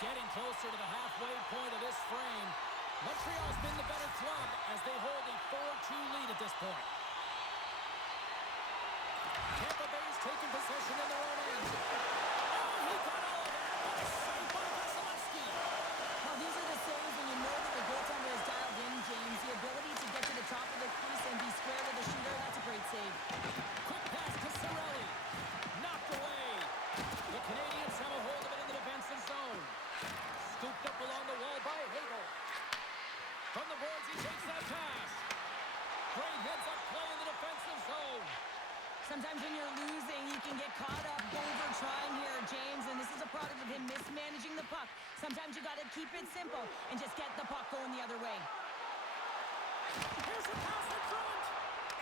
Getting closer to the halfway point of this frame. Montreal's been the better club as they hold a 4-2 lead at this point. Tampa Bay's taking possession in their own end. Oh, he got all of it. What a save by Vasilevsky. Now, these are the saves when you know that the goaltender is dialed in, James. The ability to get to the top of the crease and be square to the shooter, that's a great save. Quick pass to Cirelli. Knocked away. The Canadiens have a hold of it in the defensive zone. Scooped up along the wall by Hagel. From the boards, he takes that pass. Great heads-up play in the defensive zone. Sometimes when you're losing, you can get caught up over trying here, James, and this is a product of him mismanaging the puck. Sometimes you got to keep it simple and just get the puck going the other way. Here's a pass in front,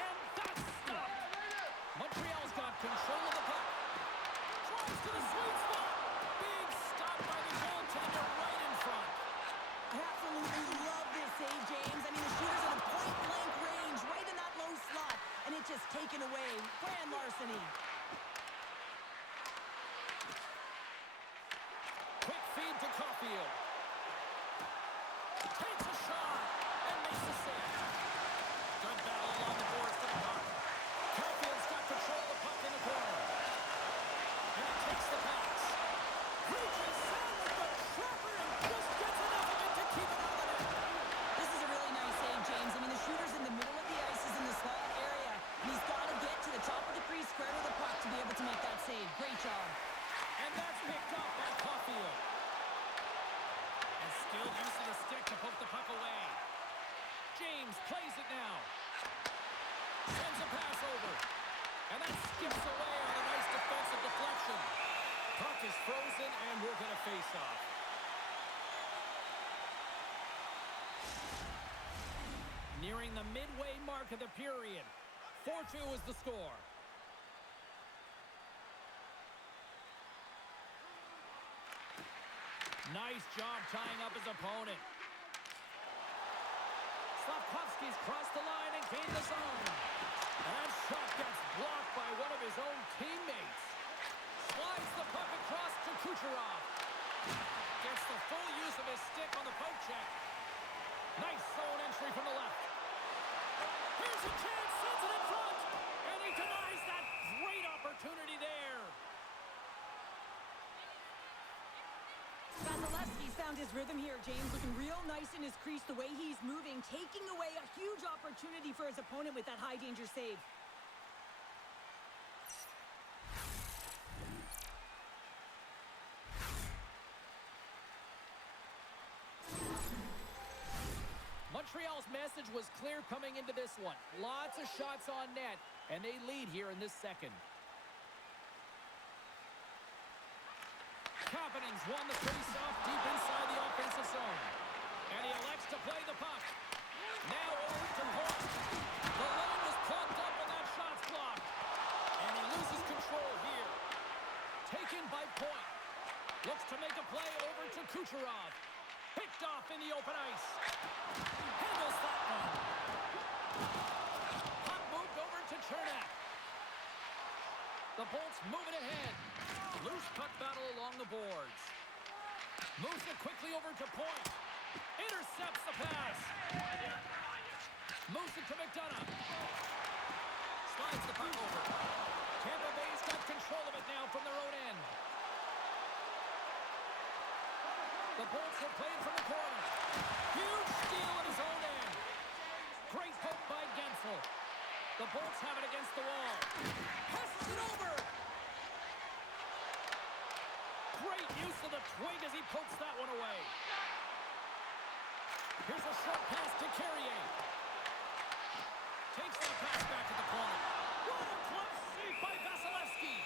and that's stopped. Montreal's got control of the puck. Drives to the sweet spot. Big stop by the goaltender right in front. I absolutely love this save, James. I mean, the shooter's in a point-blank range, right in that low slot, and it's just taken away. Grand larceny. Quick feed to Caulfield. Takes a shot and makes the save. Good battle along the boards to the puck. Caulfield's got control of the puck in the corner. And he takes the pass. Reaches in with the trapper and just gets enough of it to keep it on the net. This is a really nice save, James. I mean, the shooter's in the middle of the ice, is in the slot area, and he's got to get to the top of the crease, square to the puck to be able to make that save. Great job. And that's picked up by Caulfield. And skilled use of the stick to poke the puck away. James plays it now. Sends a pass over. And that skips away on a nice defensive deflection. Puck is frozen, and we're going to face off. Nearing the midway mark of the period. 4-2 is the score. Nice job tying up his opponent. Slavkovsky's crossed the line and gained the zone. And that shot gets blocked by one of his own teammates. Slides the puck across to Kucherov. Gets the full use of his stick on the poke check. Nice zone entry from the left. Here's a chance, sends it in front. And he denies that great opportunity there. Vasilevsky's found his rhythm here, James, looking real nice in his crease, the way he's moving, taking away a huge opportunity for his opponent with that high-danger save. Montreal's message was clear coming into this one. Lots of shots on net, and they lead here in this second. Kapanen's won the face-off deep inside the offensive zone. And he elects to play the puck. Now over to Point. The lane was plugged up and that shot's blocked. And he loses control here. Taken by Point. Looks to make a play over to Kucherov. Picked off in the open ice. Handles that one. Puck moved over to Chernak. The Bolts moving ahead. Loose puck battle along the boards. Moves it quickly over to Point. Intercepts the pass. Moves it to McDonough. Slides the puck over. Tampa Bay's got control of it now from their own end. The Bolts have played from the corner. Huge steal at his own end. Great poke by Gensel. The Bolts have it against the wall. Passes it over. Great use of the twig as he pokes that one away. Here's a short pass to Carrier. Takes that pass back to the corner. What a close save by Vasilevsky.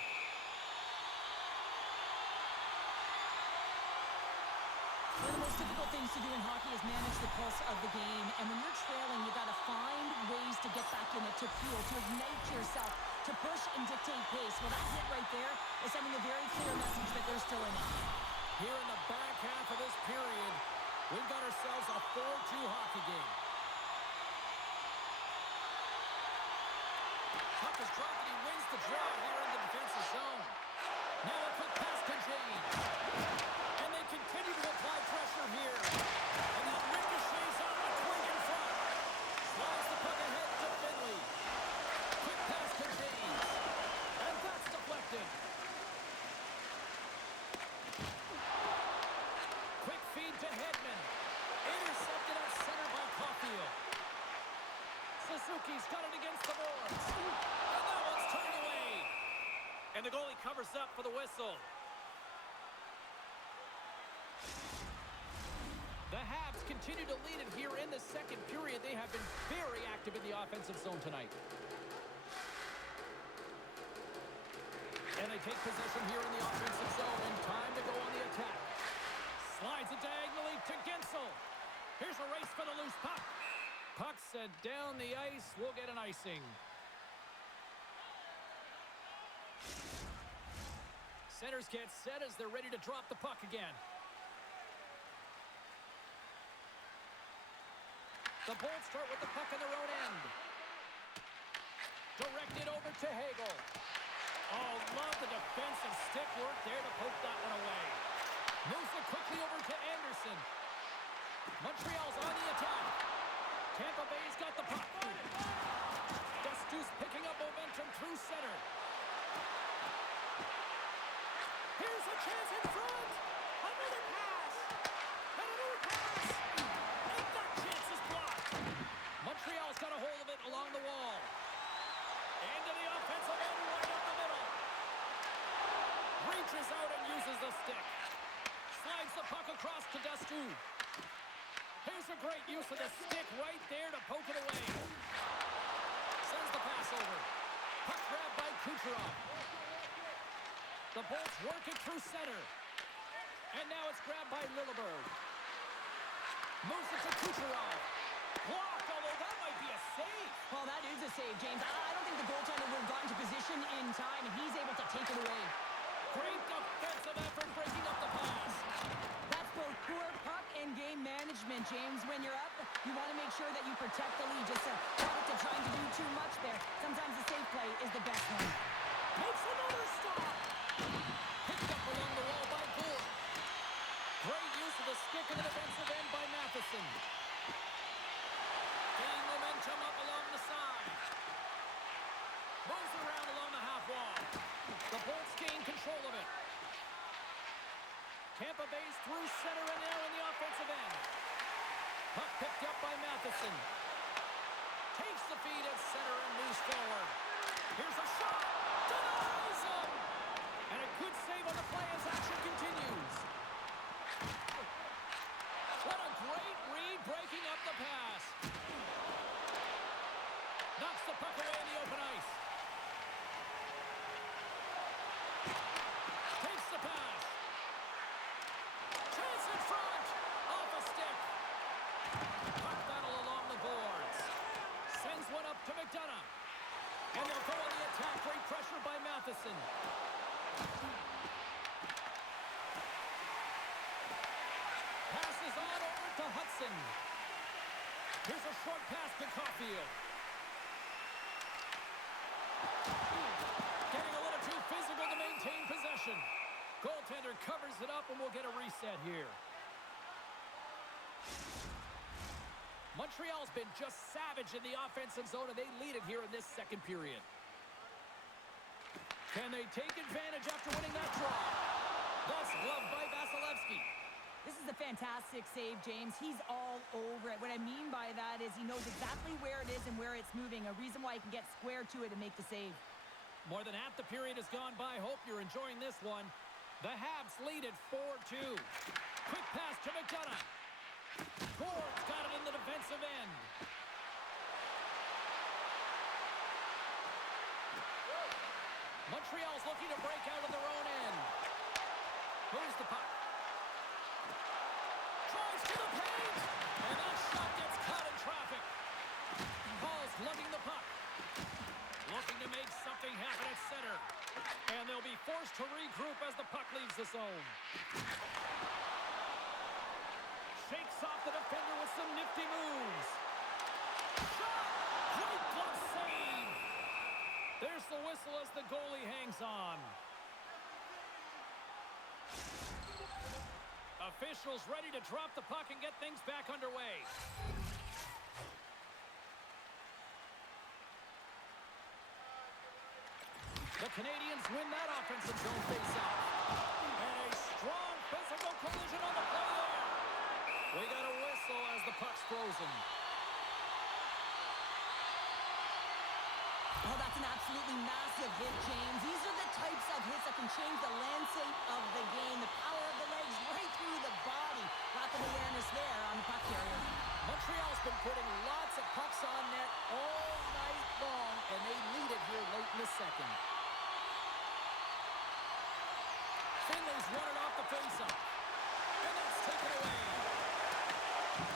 One of the most difficult things to do in hockey is manage the pulse of the game. And when you're trailing, you got to find ways to get back in it, to fuel, to ignite yourself, to push and dictate pace. Well, that hit right there is sending a very clear message that they're still in it. Here in the back half of this period, we've got ourselves a 4-2 hockey game. Puck is dropped and he wins the draw here in the defensive zone. Now a quick pass to James. And they continue to apply pressure here. And that ricochets on the twig in front. Slides the puck ahead to Finley. Quick pass to James. And that's deflected. Quick feed to Hedman. Intercepted at center by Caulfield. Suzuki's got it against the boards. And that one's turned away. And the goalie covers up for the whistle. The Habs continue to lead it here in the second period. They have been very active in the offensive zone tonight. And they take possession here in the offensive zone. And time to go on the attack. Slides it diagonally to Gensel. Here's a race for the loose puck. Puck set down the ice. We'll get an icing. Centers get set as they're ready to drop the puck again. The Bolts start with the puck in their own end. Directed over to Hagel. Oh, love the defensive stick work there to poke that one away. Moves it quickly over to Anderson. Montreal's on the attack. Tampa Bay's got the puck. Dustu's picking up momentum through center. Here's a chance in front. Another pass. And another pass. And that chance is blocked. Montreal's got a hold of it along the wall. Into the offensive end right up the middle. Reaches out and uses the stick. Slides the puck across to Dustu. Here's a great use of the stick right there to poke it away. Sends the pass over. Puck grabbed by Kucherov. The Bolts work it through center. And now it's grabbed by Lilleberg. Moves it to Kucherov. Blocked, although that might be a save. Well, that is a save, James. I don't think the goaltender would have gotten to position in time, and he's able to take it away. Great defensive effort breaking up the pass. That's both poor puck and game management, James. When you're up, you want to make sure that you protect the lead. Just a product of trying to do too much there. Sometimes the safe play is the best one. Makes another stop. Picked up along the wall by Gore. Great use of the stick in the defensive end by Matheson. Gaining momentum up along the side. Moves around along the half wall. The Bolts gain control of it. Tampa Bay's through center and now in the offensive end. Puck picked up by Matheson. Takes the feed at center and moves forward. Here's a shot. Denies him. And a good save on the play as action continues. What a great read breaking up the pass. Knocks the puck away in the open ice. Takes the pass. Chance in front. Off a stick. Puck battle along the boards. Sends one up to McDonough. And they'll go on the attack. Great pressure by Matheson. Passes on over to Hudson. Here's a short pass to Caulfield. Getting a little too physical to maintain possession. Goaltender covers it up and we'll get a reset here. Montreal's been just savage in the offensive zone, and they lead it here in this second period. Can they take advantage after winning that draw? That's gloved by Vasilevsky. This is a fantastic save, James. He's all over it. What I mean by that is he knows exactly where it is and where it's moving, a reason why he can get square to it and make the save. More than half the period has gone by. Hope you're enjoying this one. The Habs lead it 4-2. Quick pass to McDonough. Gord's got it in the defensive end. Montreal's looking to break out of their own end. Moves the puck. Drives to the paint. And that shot gets caught in traffic. Hall's lugging the puck. Looking to make something happen at center. And they'll be forced to regroup as the puck leaves the zone. Shakes off the defender with some nifty moves. Shot! Great glove save! There's the whistle as the goalie hangs on. Officials ready to drop the puck and get things back underway. The Canadiens win that offensive zone faceoff. And a strong physical collision on the play there. We got a whistle as the puck's frozen. Oh, that's an absolutely massive hit, James. These are the types of hits that can change the landscape of the game. The power of the legs right through the body. Lack of awareness there on the puck carrier. Montreal's been putting lots of pucks on net all night long, and they lead it here late in the second. Finley's won it off the faceoff. And that's taken away.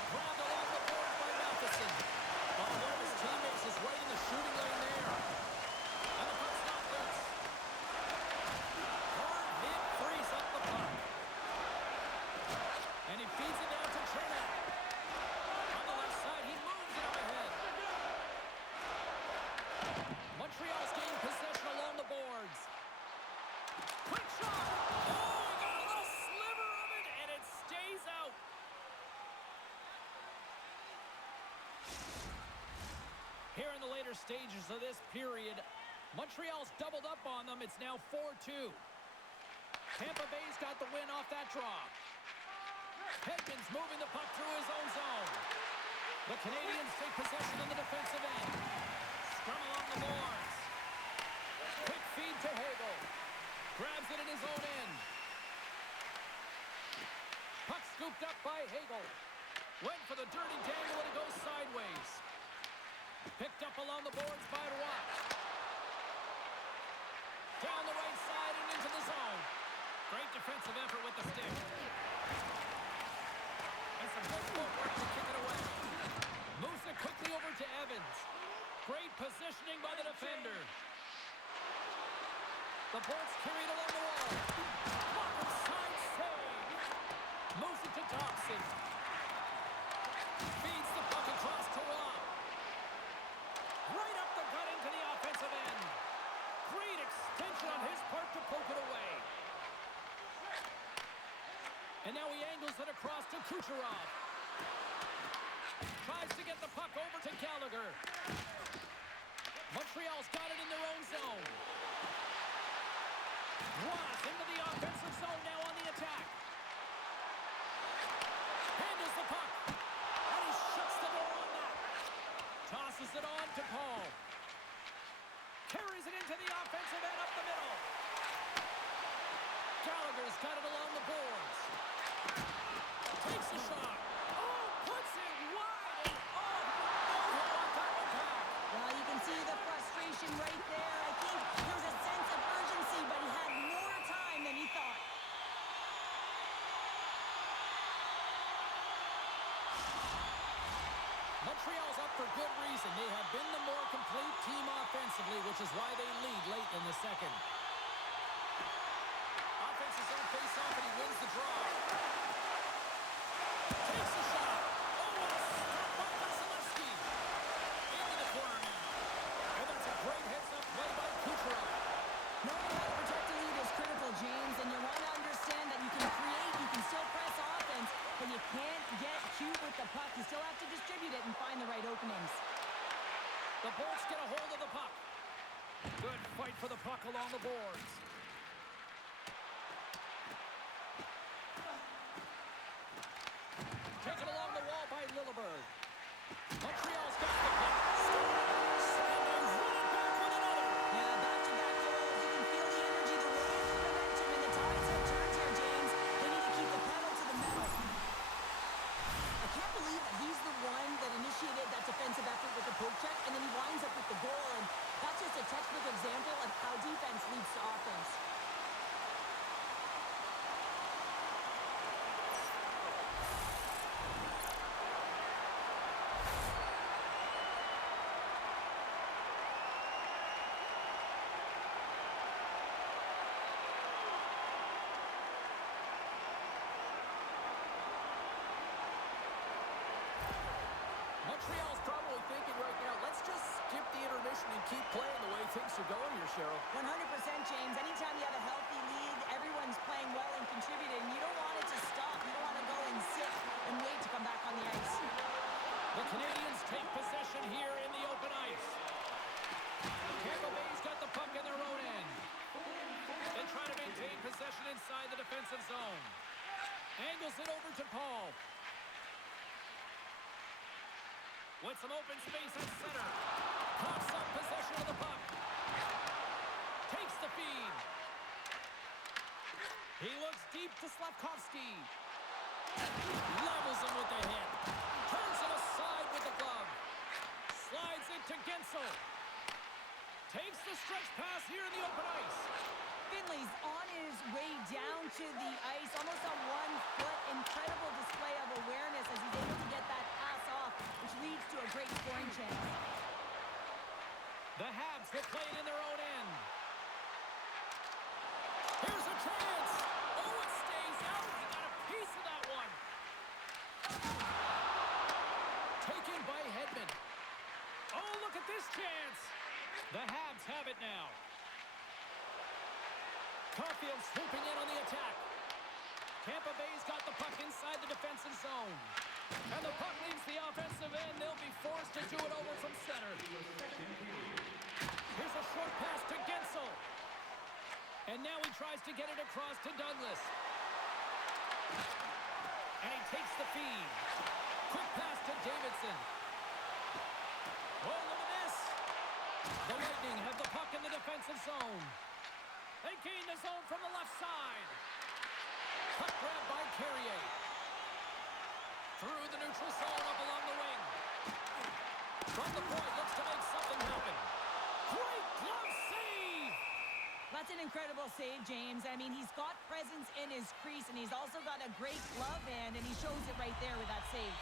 Grabbed along the boards by Matheson. Oh, there his teammates is right in the shooting lane there. And the puck's not loose. Hard hit frees up the puck. And he feeds it down to Chernak. On the left side, he moves it up ahead. Montreal's gained possession along the boards. Quick shot! Oh, he got a little sliver of it, and it stays out. Here in the later stages of this period, Montreal's doubled up on them. It's now 4-2. Tampa Bay's got the win off that draw. Hedman's moving the puck through his own zone. The Canadiens take possession in the defensive end. Scrum along the boards. Quick feed to Hagel. Grabs it in his own end. Puck scooped up by Hagel. Went for the dirty dangle and it goes sideways. Picked up along the boards by Roy. Down the right side and into the zone. Great defensive effort with the stick. And some good footwork to kick it away. Moves it quickly over to Evans. Great positioning by the defender. The boards carried along the wall. Walker side save. Moves it to Thompson. Feeds the puck across to Roy. Right up the gut into the offensive end. Great extension on his part to poke it away. And now he angles it across to Kucherov. Tries to get the puck over to Gallagher. Montreal's got it in their own zone. Ross into the offensive zone now on the attack. Handles the puck. And he shuts the door on that. Tosses it on to Paul. Carries it into the offensive end up the middle. Gallagher's got it along the boards. Takes the shot. Oh, puts it wide. And oh, on top of that. Well, you can see the frustration right there. I think there was a sense of urgency, but he had more time than he thought. Montreal's up for good reason. They have been the more complete team offensively, which is why they lead late in the second. Offensive zone face-off, and he wins the draw. Takes the shot. Oh, what a stop by Vasilevsky. Into the corner now. And that's a great heads-up play by Kucherov. Knowing how to protect a lead is critical, James, and you want to understand that you can create, you can still press offense, but you can't get cute with the puck. You still have to distribute it and the boards. Taken along the wall by Lilleberg. Montreal's got the puck. Scores! And they run it back with another. Yeah, back-to-back goals. You can feel the energy, the wave, the momentum, and the tides have turned here, James. They need to keep the pedal to the metal. I can't believe that he's the one that initiated that defensive effort with the poke check, and then he winds up with the goal, and that's just a textbook example of how defense leads to offense. Montreal's probably thinking right now, let's just skip the intermission and keep playing the way things are going here, Cheryl. 100%, James. Anytime you have a healthy lead, everyone's playing well and contributing. You don't want it to stop. You don't want to go and sit and wait to come back on the ice. The Canadiens take possession here in the open ice. Tampa Bay's got the puck in their own end. They try to maintain possession inside the defensive zone. Angles it over to Paul. With some open space at center. Coughs up possession of the puck. Takes the feed. He looks deep to Slavkovsky. Levels him with the hit. Turns it aside with the glove. Slides it to Gensel. Takes the stretch pass here in the open ice. Finley's on his way down to the ice, almost on 1 foot. Incredible display of awareness as he's able to get that pass off, which leads to a great scoring chance. The Habs will play it in their own end. Here's a chance. Oh, it stays out. He got a piece of that one. Taken by Hedman. Oh, look at this chance. The Habs have it now. Caulfield swooping in on the attack. Tampa Bay's got the puck inside the defensive zone. And the puck leaves the offensive end. They'll be forced to do it over from center. Here's a short pass to Gensel. And now he tries to get it across to Douglas. And he takes the feed. Quick pass to Davidson. Oh, look at this. The Lightning have the puck in the defensive zone. They gain the zone from the left side. Puck grab by Carrier. Through the neutral zone up along the wing. From the point, looks to make something happen. Great glove save! That's an incredible save, James. I mean, he's got presence in his crease, and he's also got a great glove hand, and he shows it right there with that save.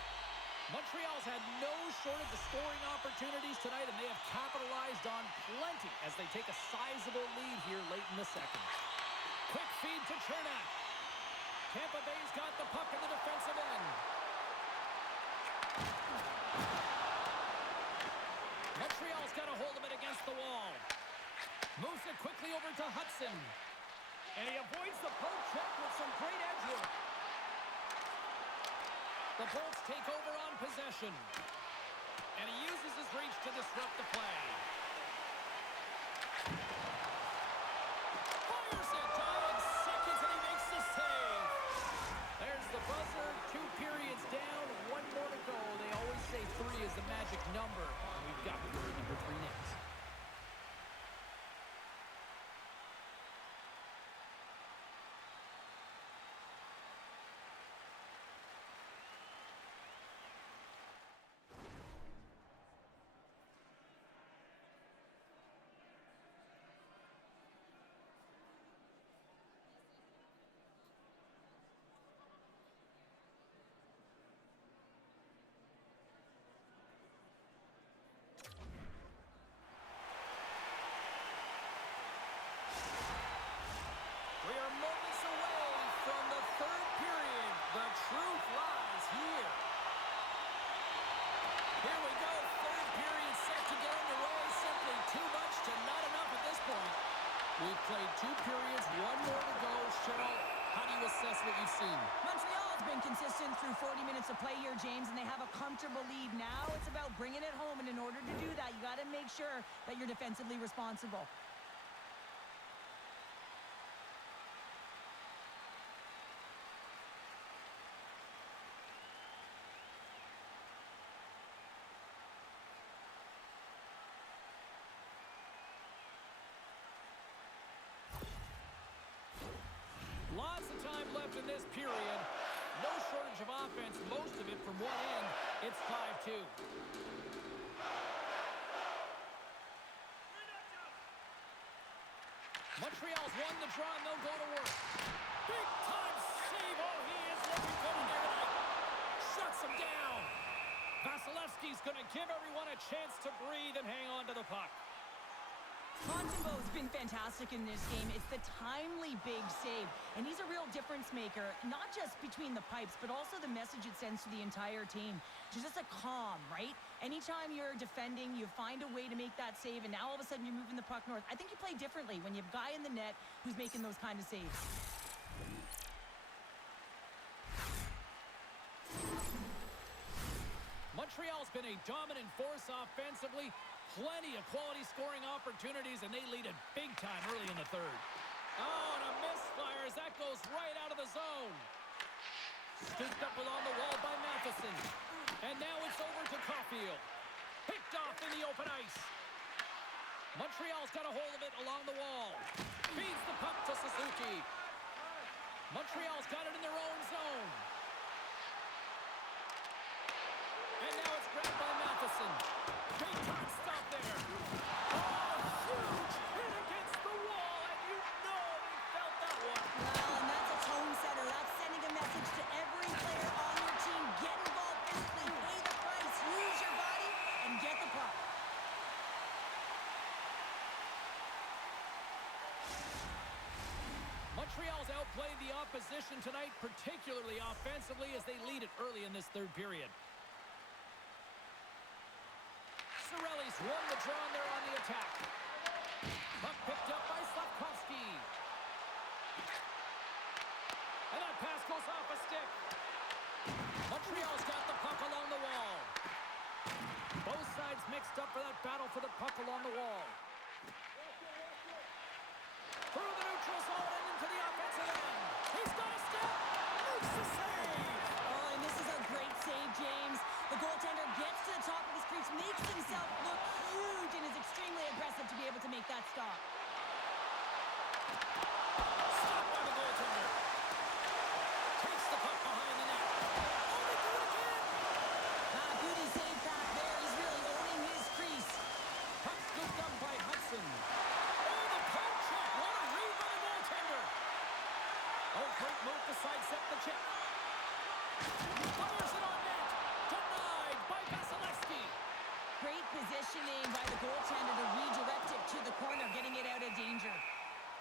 Montreal's had no shortage of scoring opportunities tonight, and they have capitalized on plenty as they take a sizable lead here late in the second. Quick feed to Chernak. Tampa Bay's got the puck in the defensive end. Montreal's got a hold of it against the wall. Moves it quickly over to Hudson. And he avoids the poke check with some great edge work. The Bolts take over on possession. And he uses his reach to disrupt the play. Fires it down in seconds, and he makes the save. There's the buzzer. 2 periods down, 1 more to go. They always say 3 is the magic number. And we've got period number 3 next. We are moments away from the 3rd period. The truth lies here. Here we go. 3rd period set to get underway. Simply too much to not enough at this point. We've played 2 periods, 1 more to go. Cheryl, how do you assess what you've seen? Montreal has been consistent through 40 minutes of play here, James, and they have a comfortable lead. Now it's about bringing it home, and in order to do that, you got to make sure that you're defensively responsible. in this period. No shortage of offense, most of it from one end. It's 5-2. Montreal's won the draw, and they'll go to work. Big time save. Oh, he is looking good in there tonight. Shuts him down. Vasilevsky's going to give everyone a chance to breathe and hang on to the puck. Montembeau's been fantastic in this game. It's the timely big save, and he's a real difference maker, not just between the pipes, but also the message it sends to the entire team. Just a calm, right? Anytime you're defending, you find a way to make that save, and now all of a sudden you're moving the puck north. I think you play differently when you have a guy in the net who's making those kind of saves. Montreal's been a dominant force offensively. Plenty of quality scoring opportunities, and they lead it big time early in the third. Oh, and a misfire as that goes right out of the zone. Scooped up along the wall by Matheson. And now it's over to Caulfield. Picked off in the open ice. Montreal's got a hold of it along the wall. Feeds the puck to Suzuki. Montreal's got it in their own zone. And now it's grabbed by Matheson. Big time stop there. Oh, huge hit against the wall, and you know they felt that one. Well, and that's a tone setter. That's sending a message to every player on your team. Get involved physically, pay the price, use your body, and get the puck. Montreal's outplayed the opposition tonight, particularly offensively, as they lead it early in this third period. Cirelli's won the draw, and they're on the attack. Puck picked up by Slavkovsky. And that pass goes off a stick. Montreal's got the puck along the wall. Both sides mixed up for that battle for the puck along the wall. Through the neutral zone and into the offensive end. He's got a step. Makes the save. Oh, and this is a great save, James. The goaltender gets to the top of his crease, makes himself look huge, and is extremely aggressive to be able to make that stop. Stopped by the goaltender. Takes the puck behind the net. Oh, they do it again. Beauty save back there. He's really owning his crease. Puck scooped up by Hudson. Oh, the poke check. What a read by the goaltender. Oh, great move to sidestep the check. Fires it on net. Denied by Vasilevsky. Great positioning by the goaltender to redirect it to the corner, getting it out of danger.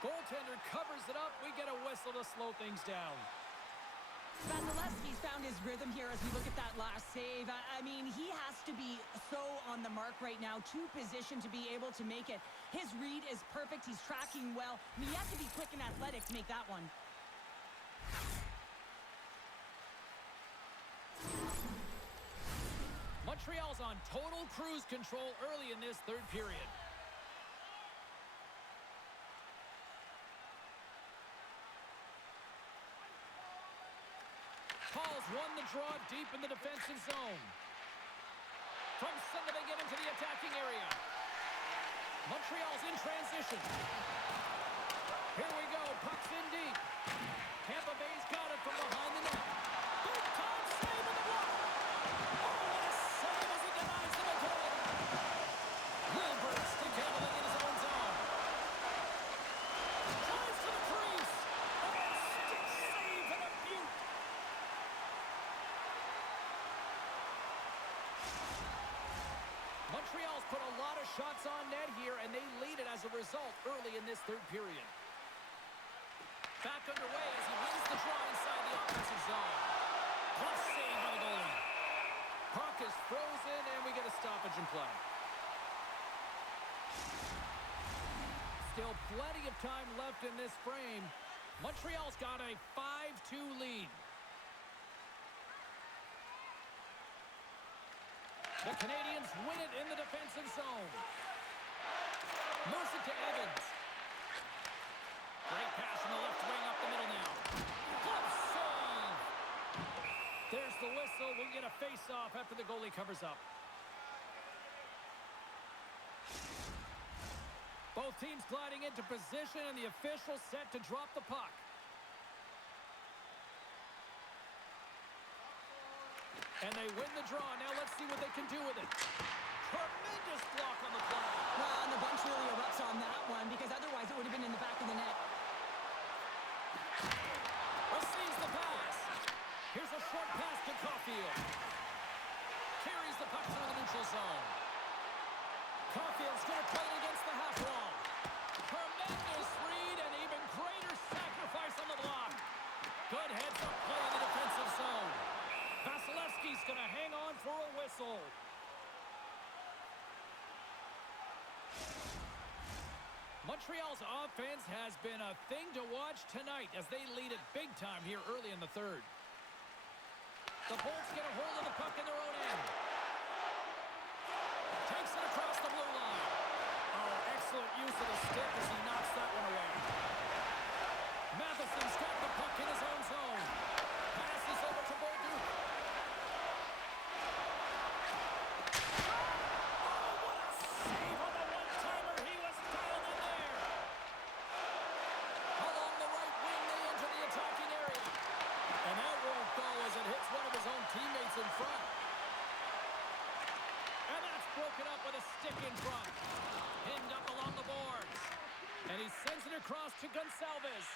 Goaltender covers it up. We get a whistle to slow things down. Vasilevsky's found his rhythm here as we look at that last save. I mean, he has to be so on the mark right now, to position to be able to make it. His read is perfect. He's tracking well. I mean, you have to be quick and athletic to make that one. Montreal's on total cruise control early in this third period. Paul's won the draw deep in the defensive zone. From center, they get into the attacking area. Montreal's in transition. Here we go. Puck's in deep. Tampa Bay's got it from behind the net. Big time save in the block. Oh, what a save as he denies the goal. Wilbur stick handling in his own zone. Drives to the crease. Oh, stick save and a beaut. Montreal's put a lot of shots on net here, and they lead it as a result early in this third period. Back underway as he wins the draw inside the offensive zone. Plus save by the goalie. Puck is frozen, and we get a stoppage in play. Still plenty of time left in this frame. Montreal's got a 5-2 lead. The Canadiens win it in the defensive zone. Moves it to Evans. Great pass from the left wing up the middle now. Glove save. There's the whistle. We'll get a face-off after the goalie covers up. Both teams gliding into position, and the official set to drop the puck. And they win the draw. Now let's see what they can do with it. Tremendous block on the play. Well, and the bench really erupts on that one because otherwise it would have been in the back of the net. Receives the pass. Here's a short pass to Caulfield. Carries the puck through the neutral zone. Caulfield's going to play it against the half wall. Tremendous read and even greater sacrifice on the block. Good heads-up play in the defensive zone. Vasilevsky's going to hang on for a whistle. Montreal's offense has been a thing to watch tonight as they lead it big time here early in the third. The Bolts get a hold of the puck in their own end. Takes it across the blue line. Oh, excellent use of the stick as he knocks that one away. Matheson's got the puck in his own zone. Passes over to Bolduc. Oh, what a save on the one-timer. He was dialed in there. Along the right wing, they enter the attacking area. And that won't go as it hits one of his own teammates in front. And that's broken up with a stick in front. Pinned up along the boards. And he sends it across to Gonçalves.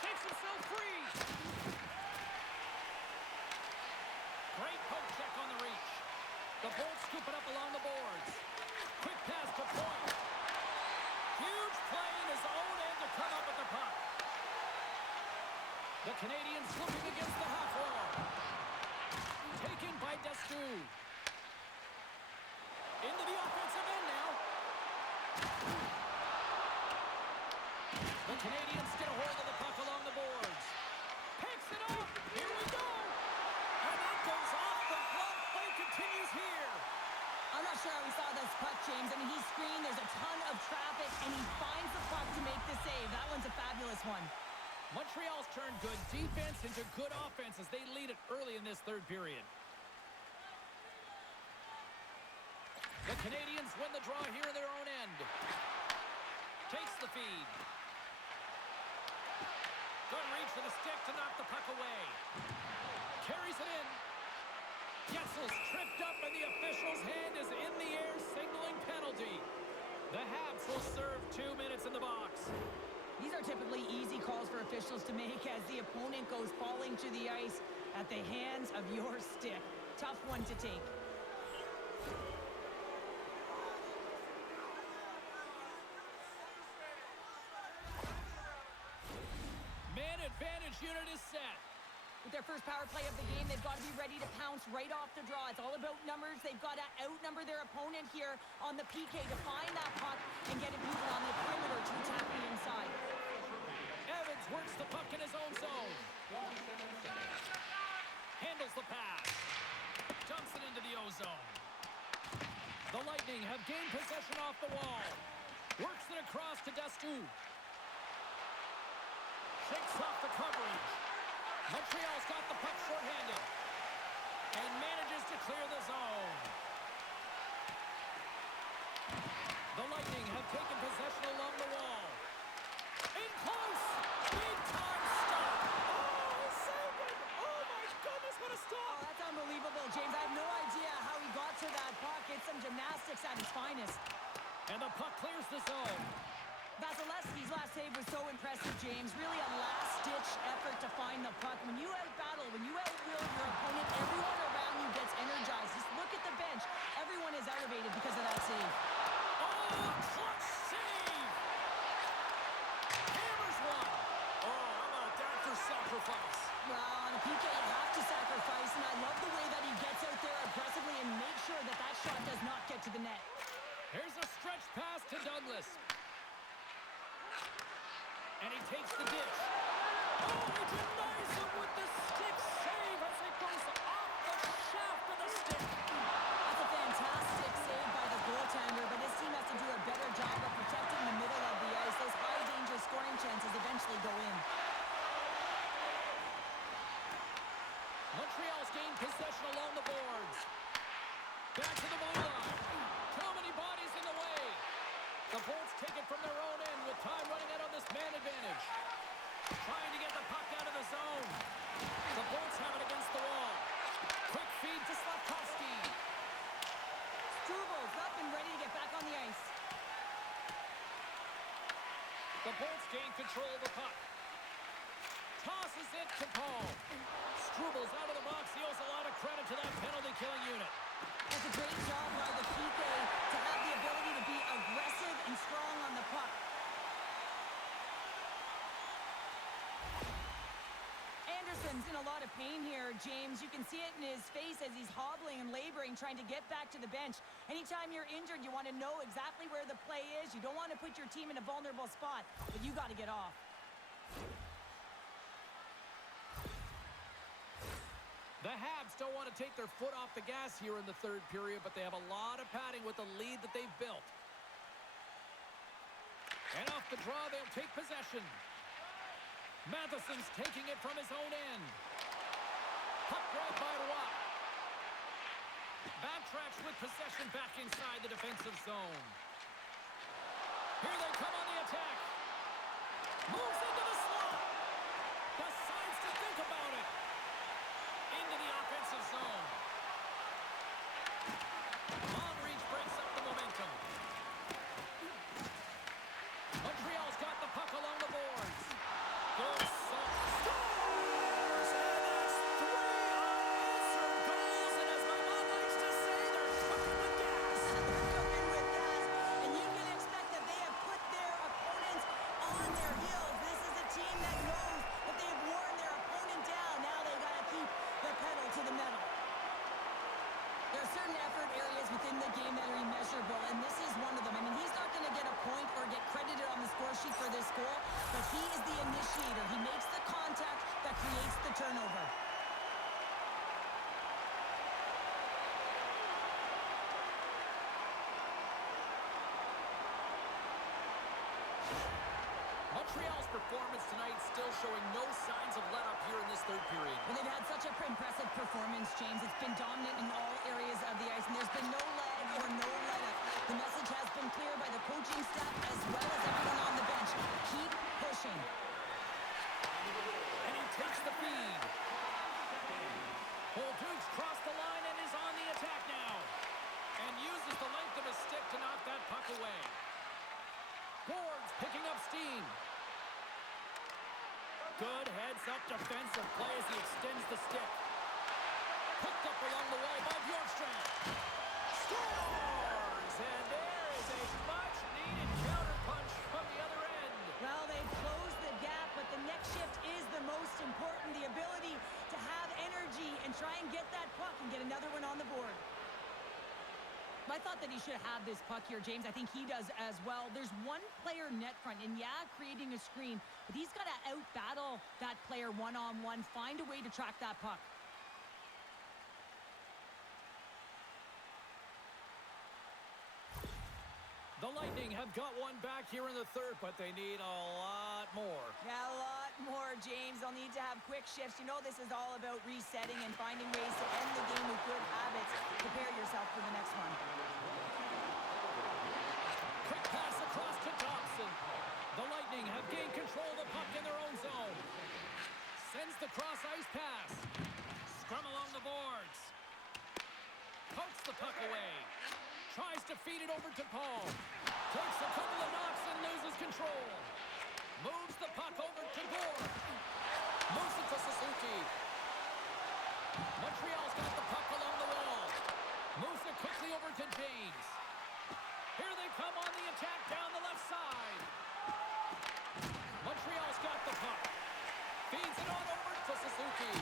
Shakes himself free. Great poke check on the reach. The Bolts scoop it up along the boards. Quick pass to Point. Huge play in his own end to come up with the puck. The Canadiens looking against the half wall. Taken by Destoux. Into the offensive end now. The Canadiens get a hold of the puck along the boards. Picks it up. Here we go. And that goes off the glove. Play continues here. I'm not sure how he saw this puck, James. I mean, he screened. There's a ton of traffic, and he finds the puck to make the save. That one's a fabulous one. Montreal's turned good defense into good offense as they lead it early in this third period. The Canadiens win the draw here in their own end. Takes the feed. Good reach for the stick to knock the puck away. Carries it in. Getzel's tripped up and the official's hand is in the air signaling penalty. The Habs will serve 2 minutes in the box. These are typically easy calls for officials to make as the opponent goes falling to the ice at the hands of your stick. Tough one to take. Man advantage unit is set. With their first power play of the game, they've got to be ready to pounce right off the draw. It's all about numbers. They've got to outnumber their opponent here on the PK to find that puck and get it moving on the perimeter to attack the inside. Evans works the puck in his own zone. Handles the pass. Dumps it into the O-zone. The Lightning have gained possession off the wall. Works it across to Destoux. Shakes off the coverage. Montreal's got the puck shorthanded. And manages to clear the zone. The Lightning have taken possession along the wall. In close! Big time stop! Oh, saved it! Oh my goodness, what a Oh, stop! that's unbelievable, James. I have no idea how he got to that puck. It's some gymnastics at its finest. And the puck clears the zone. Vasilevsky's last save was so impressive, James. Really a last-ditch effort to find the puck. When you out-battle, when you out-will your opponent, everyone around you gets energized. Just look at the bench. Everyone is elevated because of that save. Oh, clutch save! Hammers one! Oh, how about that for sacrifice? Well, on a PK, you have to sacrifice, and I love the way that he gets out there aggressively and makes sure that that shot does not get to the net. Here's a stretch pass to Douglas. And he takes the ditch. Oh, he denies him with the stick save as it goes off the shaft of the stick. That's a fantastic save by the goaltender, but his team has to do a better job of protecting the middle of the ice. Those high-danger scoring chances eventually go in. Montreal's gained possession along the boards. Back to the blue line. Too many bodies in the way. The Bolts take it from their own end with time running out on this man advantage. Trying to get the puck out of the zone. The Bolts have it against the wall. Quick feed to Slavkovsky. Struvel's up and ready to get back on the ice. The Bolts gain control of the puck. Tosses it to Paul. Struvel's out of the box. He owes a lot of credit to that penalty-killing unit. That's a great job by the PK to have the ability to be aggressive and strong on the puck. Anderson's in a lot of pain here, James. You can see it in his face as he's hobbling and laboring, trying to get back to the bench. Anytime you're injured, you want to know exactly where the play is. You don't want to put your team in a vulnerable spot, but you got to get off. The Habs don't want to take their foot off the gas here in the third period, but they have a lot of padding with the lead that they've built. And off the draw, they'll take possession. Matheson's taking it from his own end. Puck grab by Roy. Backtracks with possession back inside the defensive zone. Here they come on the attack. Moves into the slot. Decides to think about it. Into the offensive zone. Long reach breaks up the momentum. Montreal's got the puck along the boards. Goes scores! And that's 3 unanswered goals. And as my mom likes to say, they're cooking with gas. They're cooking with gas, and you can expect that they have put their opponents on their heels. This is a team that knows that they've worn their opponent down. Now they got to keep the pedal to the metal. There are certain effort areas within the game that are immeasurable, and this is one of them. I mean, he's not going to get a point or get credited on the score sheet for this goal, but he is the initiator. He makes the contact that creates the turnover. Montreal's performance tonight still showing no signs of let-up here in this third period. Well, they've had such an impressive performance, James. It's been dominant in all areas of the ice, and there's been no lag or no let-up. The message has been clear by the coaching staff as well as everyone on the bench. Keep pushing. And he takes the feed. Holduke's crossed the line and is on the attack now. And uses the length of his stick to knock that puck away. Boards picking up steam. Good heads-up defensive play as he extends the stick. Picked up along the wall by Bjorkstrand. Scores! And there is a much-needed counterpunch from the other end. Well, they've closed the gap, but the next shift is the most important. The ability to have energy and try and get that puck and get another one on the board. I thought that he should have this puck here, James. I think he does as well. There's one player net front, and yeah, creating a screen, but he's got to out-battle that player one-on-one, find a way to track that puck. The Lightning have got one back here in the third, but they need a lot more. Yeah, a lot more, James. They'll need to have quick shifts. You know this is all about resetting and finding ways to end the game with good habits. Prepare yourself for the next one. Quick pass across to Thompson. The Lightning have gained control of the puck in their own zone. Sends the cross-ice pass. Scrum along the boards. Pokes the puck away. Tries to feed it over to Paul. Takes a couple of knocks and loses control. Moves the puck over to Gore. Moves it to Suzuki. Montreal's got the puck along the wall. Moves it quickly over to James. Here they come on the attack down the left side. Montreal's got the puck. Feeds it on over to Suzuki.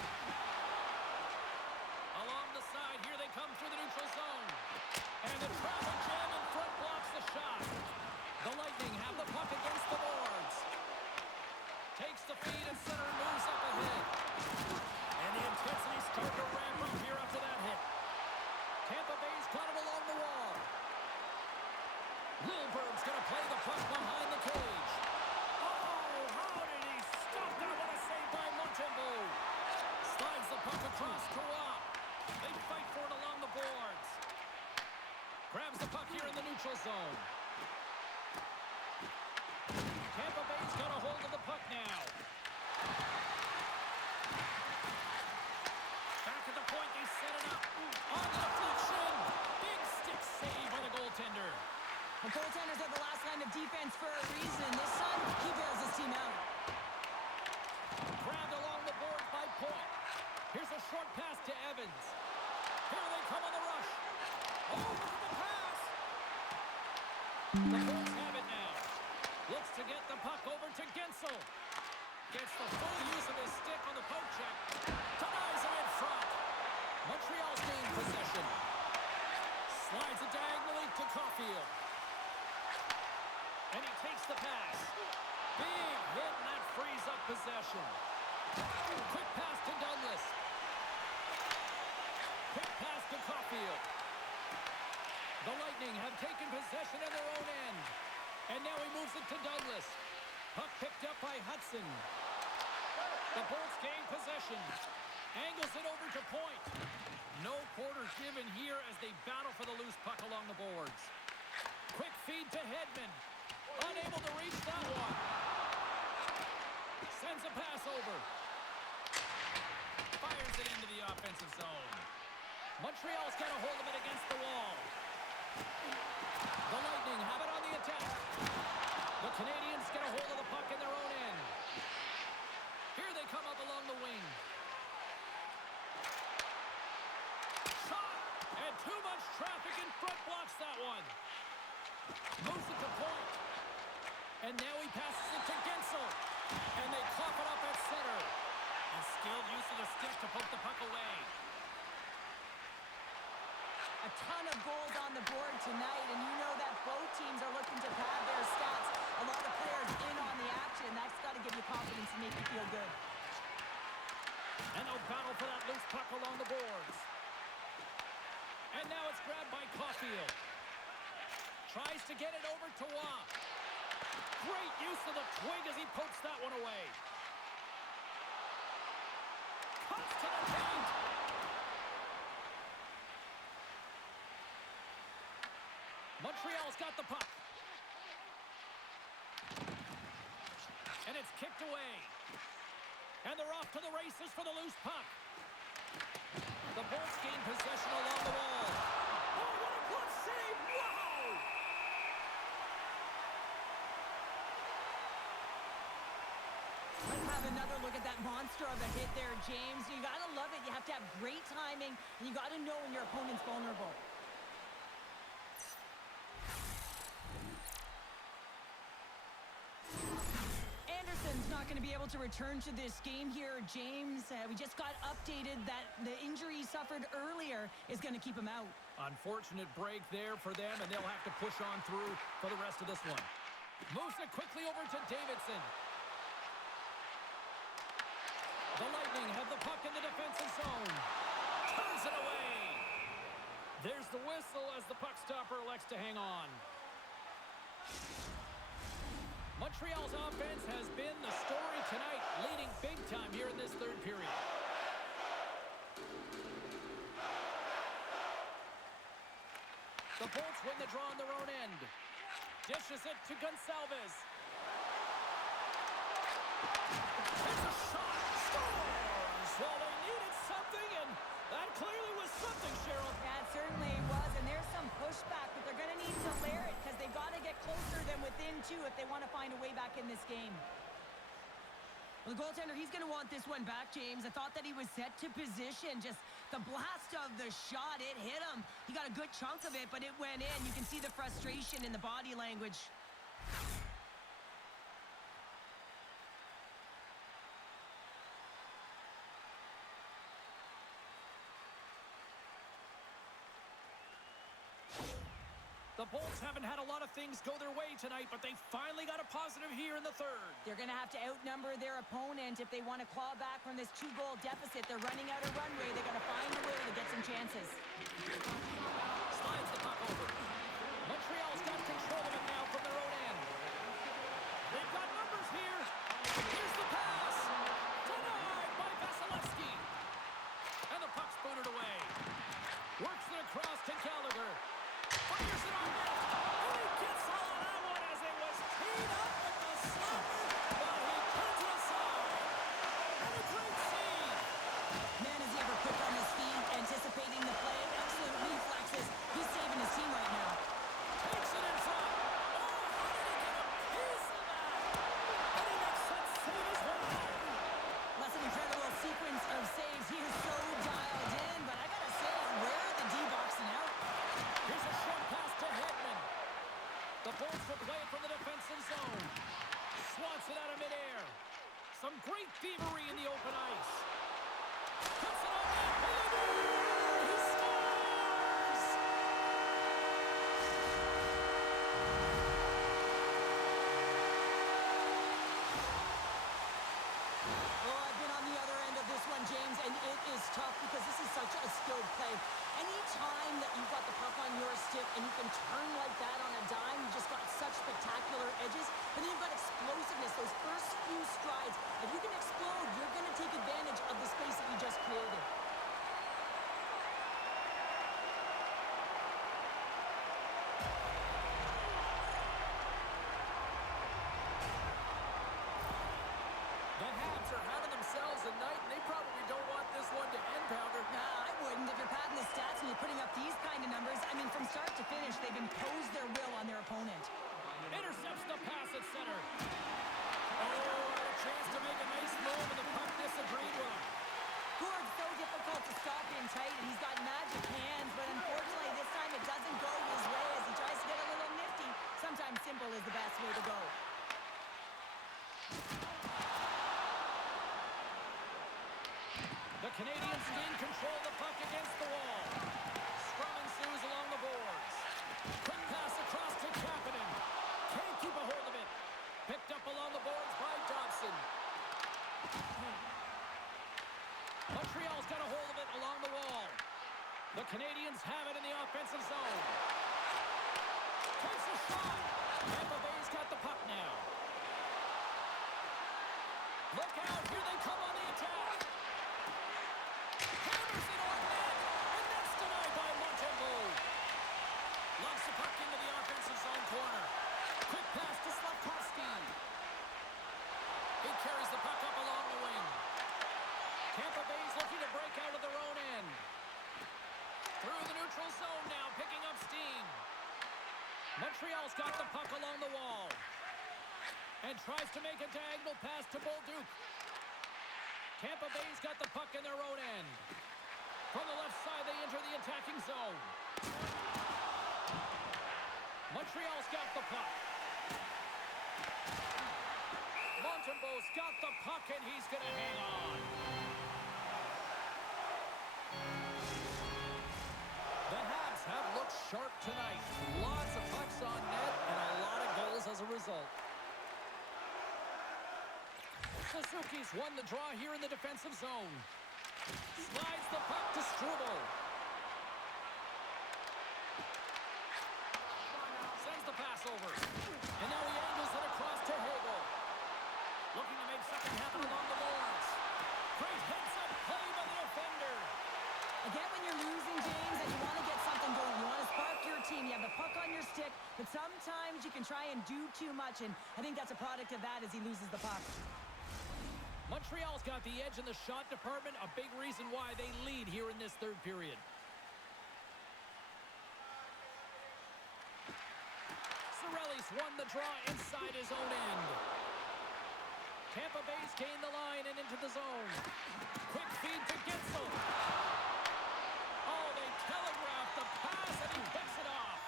Along the side, here they come through the neutral zone. And the traffic jam in front blocks the shot. The Lightning have the puck against the boards. Takes the feed and center moves up ahead. And the intensity starting to ramp up here after that hit. Tampa Bay's got it along the wall. Lilberg's going to play the puck behind the cage. Oh, how did he stop that? What a save by Montembeault. Slides the puck across to Roy. They fight for it along the boards. Grabs the puck here in the neutral zone. Tampa Bay's got a hold of the puck now. Back at the point, they set it Evans. Here they come on the rush. Oh, look at the pass. The Bolts have it now. Looks to get the puck over to Gensel. Gets the full use of his stick on the poke check. Denies him in front. Montreal's gained possession. Slides it diagonally to Caulfield. And he takes the pass. Big hit, and that frees up possession. Quick pass to Douglas. Quick pass to Caulfield. The Lightning have taken possession in their own end. And now he moves it to Douglas. Puck picked up by Hudson. The Bolts gain possession. Angles it over to point. No quarters given here as they battle for the loose puck along the boards. Quick feed to Hedman. Unable to reach that one. Sends a pass over. Fires it into the offensive zone. Montreal's got a hold of it against the wall. The Lightning have it on the attack. The Canadiens get a hold of the puck in their own end. Here they come up along the wing. Shot! And too much traffic in front blocks that one. Moves it to point. And now he passes it to Gensel. And they cough it up at center. A skilled use of the stick to poke the puck away. A ton of goals on the board tonight, and you know that both teams are looking to pad their stats. A lot of players in on the action. That's got to give you confidence and make you feel good. And no battle for that loose puck along the boards. And now it's grabbed by Caulfield. Tries to get it over to Waugh. Great use of the twig as he pokes that one away. Cuts to the paint. Montreal's got the puck. And it's kicked away. And they're off to the races for the loose puck. The Bolts gain possession along the wall. Oh, what a glove save! Wow! Let's have another look at that monster of a hit there, James. You got to love it. You have to have great timing, and you got to know when your opponent's vulnerable. Not going to be able to return to this game here, James. We just got updated that the injury he suffered earlier is going to keep him out. Unfortunate break there for them, and they'll have to push on through for the rest of this one. Moves it quickly over to Davidson. The Lightning have the puck in the defensive zone. Turns it away. There's the whistle as the puck stopper elects to hang on. Montreal's offense has been the story tonight, leading big time here in this third period. The Bolts win the draw on their own end. Dishes it to Gonçalves. It's a shot. Scores! Well, they needed something, and that clearly was something, Cheryl. That certainly was, and there's some pushback, but they're going to need to layer it because they've got to get closer than within two if they want to find a way back in this game. Well, the goaltender, he's going to want this one back, James. I thought that he was set to position. Just the blast of the shot, it hit him. He got a good chunk of it, but it went in. You can see the frustration in the body language. The Bolts haven't had a lot of things go their way tonight, but they finally got a positive here in the third. They're going to have to outnumber their opponent if they want to claw back from this two-goal deficit. They're running out of runway. They're going to find a way to get some chances. Slides the puck over. Montreal's got control of it now from their own end. They've got numbers here. Here's the pass. Denied by Vasilevsky. And the puck's booted away. Works it across to Gallagher. Fires it on net. And he gets all of that one as it was teed up with the slapper. But he turns it aside. And a great save. Man, is he ever quick on his feet, anticipating the play. Excellent reflexes. He's saving his team right now. Takes it in Great thievery in the open ice. Puts it on net. He scores! Oh, I've been on the other end of this one, James, and it is tough because this is such a skilled play. Anytime that you've got the puck on your stick and you can turn like that on a dime, you just got such spectacular edges. And then you've got explosiveness, those first few strides. If you can explode, you're going to take advantage of the space that you just created. The Habs are having themselves a night, and they probably don't want this one to end, Pounder. Nah, I wouldn't. If you're padding the stats and you're putting up these kind of numbers, I mean, from start to finish, they've imposed their will on their opponent. Intercepts the pass at center. Oh, had a chance to make a nice move, and the puck disagreed with him. Gord's so difficult to stop in tight, and he's got magic hands, but unfortunately this time it doesn't go his way as he tries to get a little nifty. Sometimes simple is the best way to go. The Canadiens gain control of the puck against the wall. Scrum ensues along the boards. Quick pass across to Kapanen. Can't keep a hold of it. Picked up along the boards by Dobson. Montreal's got a hold of it along the wall. The Canadiens have it in the offensive zone. Takes a shot. Tampa Bay's got the puck now. Look out, here they come on the attack. Hammers it on net, and that's denied by Montreal. Loves the puck into the offensive zone corner. Quick pass to Slavkovsky. He carries the puck up along the wing. Tampa Bay's looking to break out of their own end. Through the neutral zone now, picking up steam. Montreal's got the puck along the wall. And tries to make a diagonal pass to Bolduc. Tampa Bay's got the puck in their own end. From the left side, they enter the attacking zone. Montreal's got the puck. Montembeau's got the puck, and he's going to hang on. The Habs have looked sharp tonight. Lots of pucks on net and a lot of goals as a result. Suzuki's won the draw here in the defensive zone. Slides the puck to Struble. Sends the pass over. And now he angles it across to Hagel. Looking to make something happen along the boards. Great heads-up play by the defender. Again, when you're losing, James, and you want to get something going, you want to spark your team, you have the puck on your stick, but sometimes you can try and do too much, and I think that's a product of that as he loses the puck. Montreal's got the edge in the shot department, a big reason why they lead here in this third period. Cirelli's won the draw inside his own end. Tampa Bay's gained the line and into the zone. Quick feed to Gensel. Oh, they telegraphed the pass and he picks it off.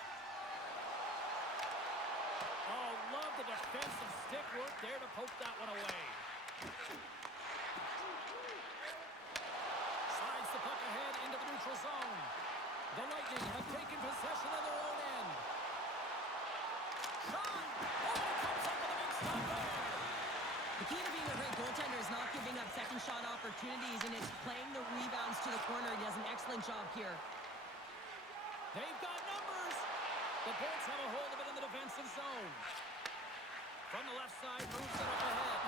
Oh, love the defensive stick work there to poke that one away. Slides the puck ahead into the neutral zone. The Lightning have taken possession of their own end. Shot! Oh, it comes up with a big stop there. The key to being a great goaltender is not giving up second shot opportunities, and it's playing the rebounds to the corner. He does an excellent job here. They've got numbers. The Bolts have a hold of it in the defensive zone. From the left side, moves it up ahead.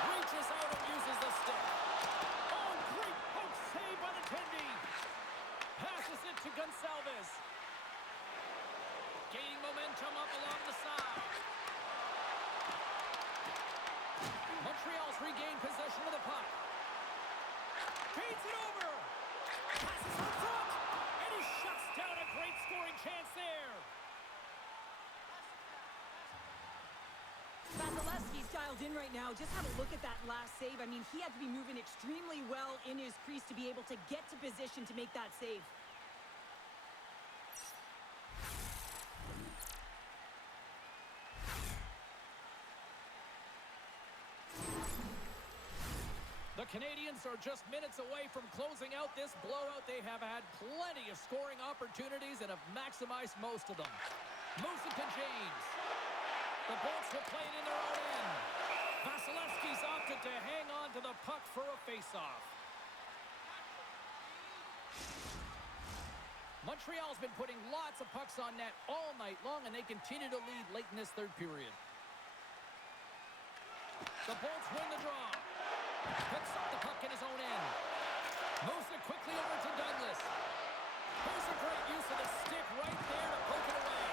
Reaches out and uses the stick. Oh, great poke save by the Tendy. Passes it to Gonçalves. Gaining momentum up along the side. Montreal's regained possession of the puck. Feeds it over. Passes in front. And he shuts down a great scoring chance there. Vasilevsky's dialed in right now. Just have a look at that last save. I mean, he had to be moving extremely well in his crease to be able to get to position to make that save. Canadiens are just minutes away from closing out this blowout. They have had plenty of scoring opportunities and have maximized most of them. Moves it to James. The Bolts will play it in their own end. Vasilevsky's opted to hang on to the puck for a faceoff. Montreal's been putting lots of pucks on net all night long, and they continue to lead late in this third period. The Bolts win the draw. Picks up the puck in his own end. Moves it quickly over to Douglas. Here's a great use of the stick right there to poke it away.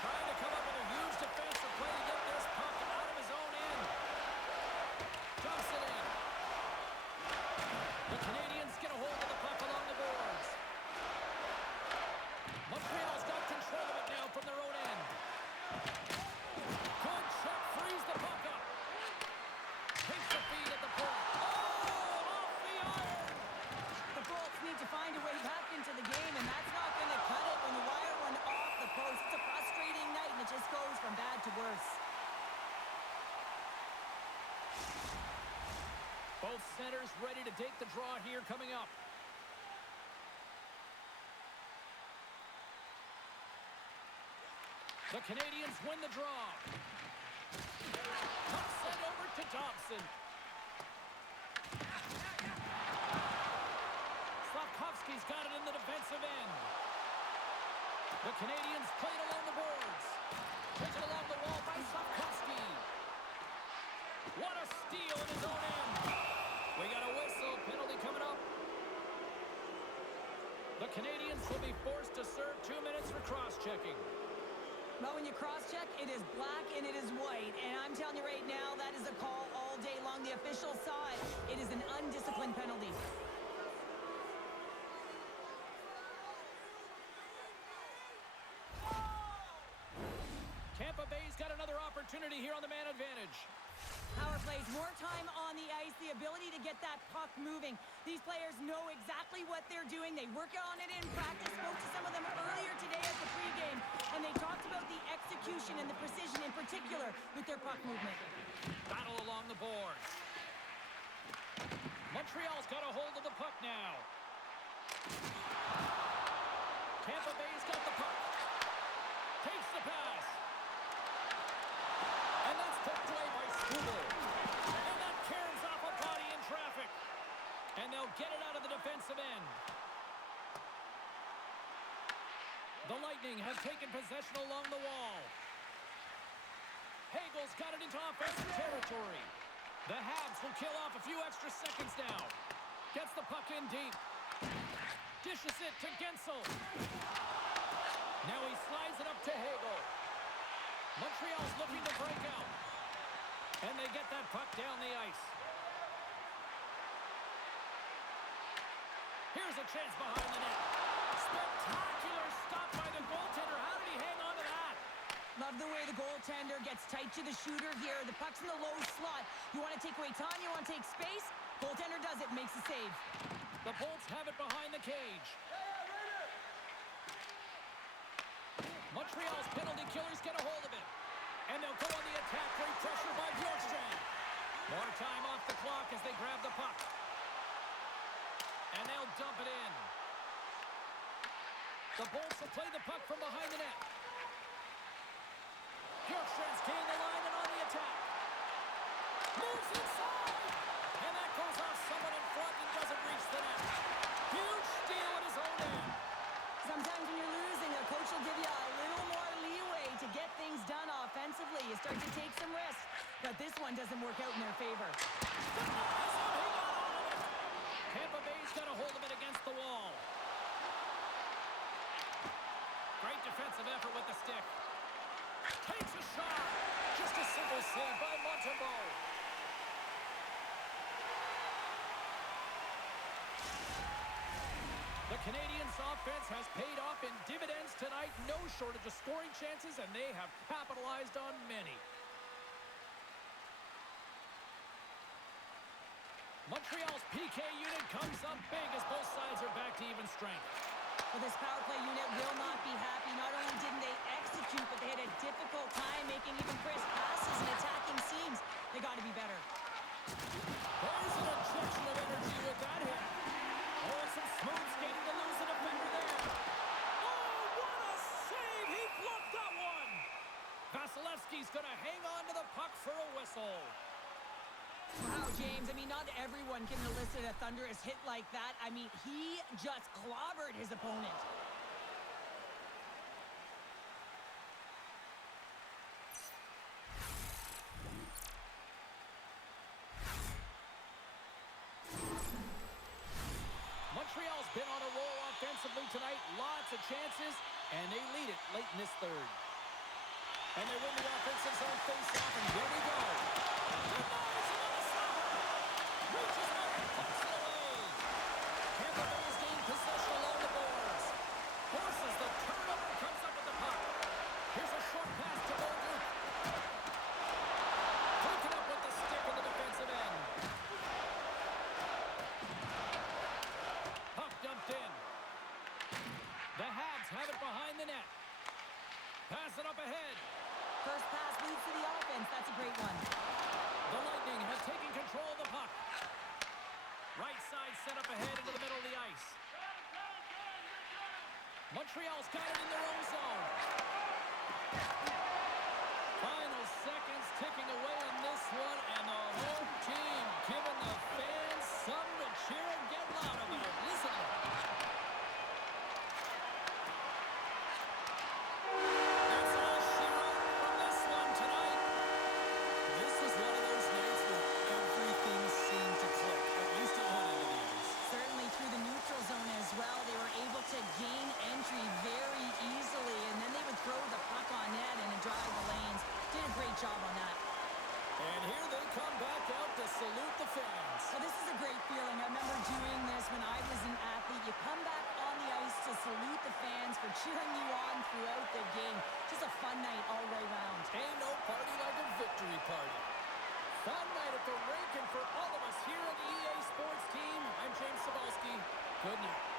Trying to come up with a huge defensive play to get this puck out of his own end. Dumps it in. The Canadiens get a hold of the puck along the boards. Montreal's got control of it now from their own end. Good check, frees the puck up. Takes the feed at the point. Oh, off the iron! The Bolts need to find a way back into the game, and that's not going to cut it when the wire went off the post. It's a frustrating night, and it just goes from bad to worse. Both centers ready to take the draw here coming up. The Canadiens win the draw. Puck sent over to Thompson. Slavkovsky's got it in the defensive end. The Canadiens play it along the boards. Puts it along the wall by Slavkovsky. What a steal in his own end. We got a whistle. Penalty coming up. The Canadiens will be forced to serve 2 minutes for cross-checking. But when you cross-check, it is black and it is white. And I'm telling you right now, that is a call all day long. The official saw it. It is an undisciplined penalty. Tampa Bay's got another opportunity here on the man advantage. Power plays, more time on the ice, the ability to get that puck moving. These players know exactly what they're doing. They work on it in practice. Spoke to some of them earlier today at the pregame, and they talked about the execution and the precision in particular with their puck movement. Battle along the boards. Montreal's got a hold of the puck now. Tampa Bay's got the puck. Takes the pass. And that's poked away by Struble. And that caroms off a body in traffic. And they'll get it out of the defensive end. The Lightning have taken possession along the wall. Hagel's got it into offensive territory. The Habs will kill off a few extra seconds now. Gets the puck in deep. Dishes it to Gensel. Now he slides it up to Hagel. Montreal's looking to break out. And they get that puck down the ice. Here's a chance behind the net. Spectacular stop by the goaltender. How did he hang on to that? Love the way the goaltender gets tight to the shooter here. The puck's in the low slot. You want to take away time, you want to take space. Goaltender does it, makes the save. The Bolts have it behind the cage. Montreal's penalty killers get a hold of it. And they'll go on the attack. Great pressure by Bjorkstrand. More time off the clock as they grab the puck. And they'll dump it in. The Bolts will play the puck from behind the net. Bjorkstrand's gained the line and on the attack. Moves inside. And that goes off someone in front and doesn't reach the net. Huge steal in his own end. Sometimes when you're losing, a coach will give you a little more leeway to get things done offensively. You start to take some risks, but this one doesn't work out in their favor. Tampa Bay's got a hold of it against the wall. Great defensive effort with the stick. Takes a shot. Just a simple save by Montembeault. The Canadiens' offense has paid off in dividends tonight. No shortage of scoring chances, and they have capitalized on many. Montreal's PK unit comes up big as both sides are back to even strength. Well, this power play unit will not be happy. Not only didn't they execute, but they had a difficult time making even crisp passes and attacking seams. They got to be better. There's an ejection energy with that hit. Oh, some smooth skating to lose a defender there. Oh, what a save! He bluffed that one. Vasilevsky's going to hang on to the puck for a whistle. Wow, James, I mean, not everyone can elicit a thunderous hit like that. I mean, he just clobbered his opponent. Montreal's been on a roll offensively tonight. Lots of chances, and they lead it late in this third. And they win the offensive zone face-off, and here we go. Denies another stopper. Reaches out and puts it away. Tampa Bay's gained possession along the boards. Forces the turnover, comes up with the puck. Here's a short pass to Bolduc. Broken up with the stick in the defensive end. Puck dumped in. The Habs have it behind the net. Pass it up ahead. First pass leads to the offense. That's a great one. The Lightning have taken control of the puck. Right side set up ahead into the middle of the ice. Montreal's got it in their own zone. Final seconds ticking away in this one, and the home team giving the fans something to cheer and get loud about. Listen to it. That's all she wrote from this one tonight. This was one of those nights where everything seemed to click, at least at one end of the ice. Certainly through the neutral zone as well. They were able to gain entry very easily, and then they would throw the puck on net and drive the lanes. Did a great job on that. And here they come back out to salute the fans. Well, this is a great feeling. I remember doing this when I was an athlete. You come back on the ice to salute the fans for cheering you on throughout the game. Just a fun night all the way around. And no party like a victory party. Fun night at the rink, and for all of us here at the EA Sports team, I'm James Cebulski. Good night.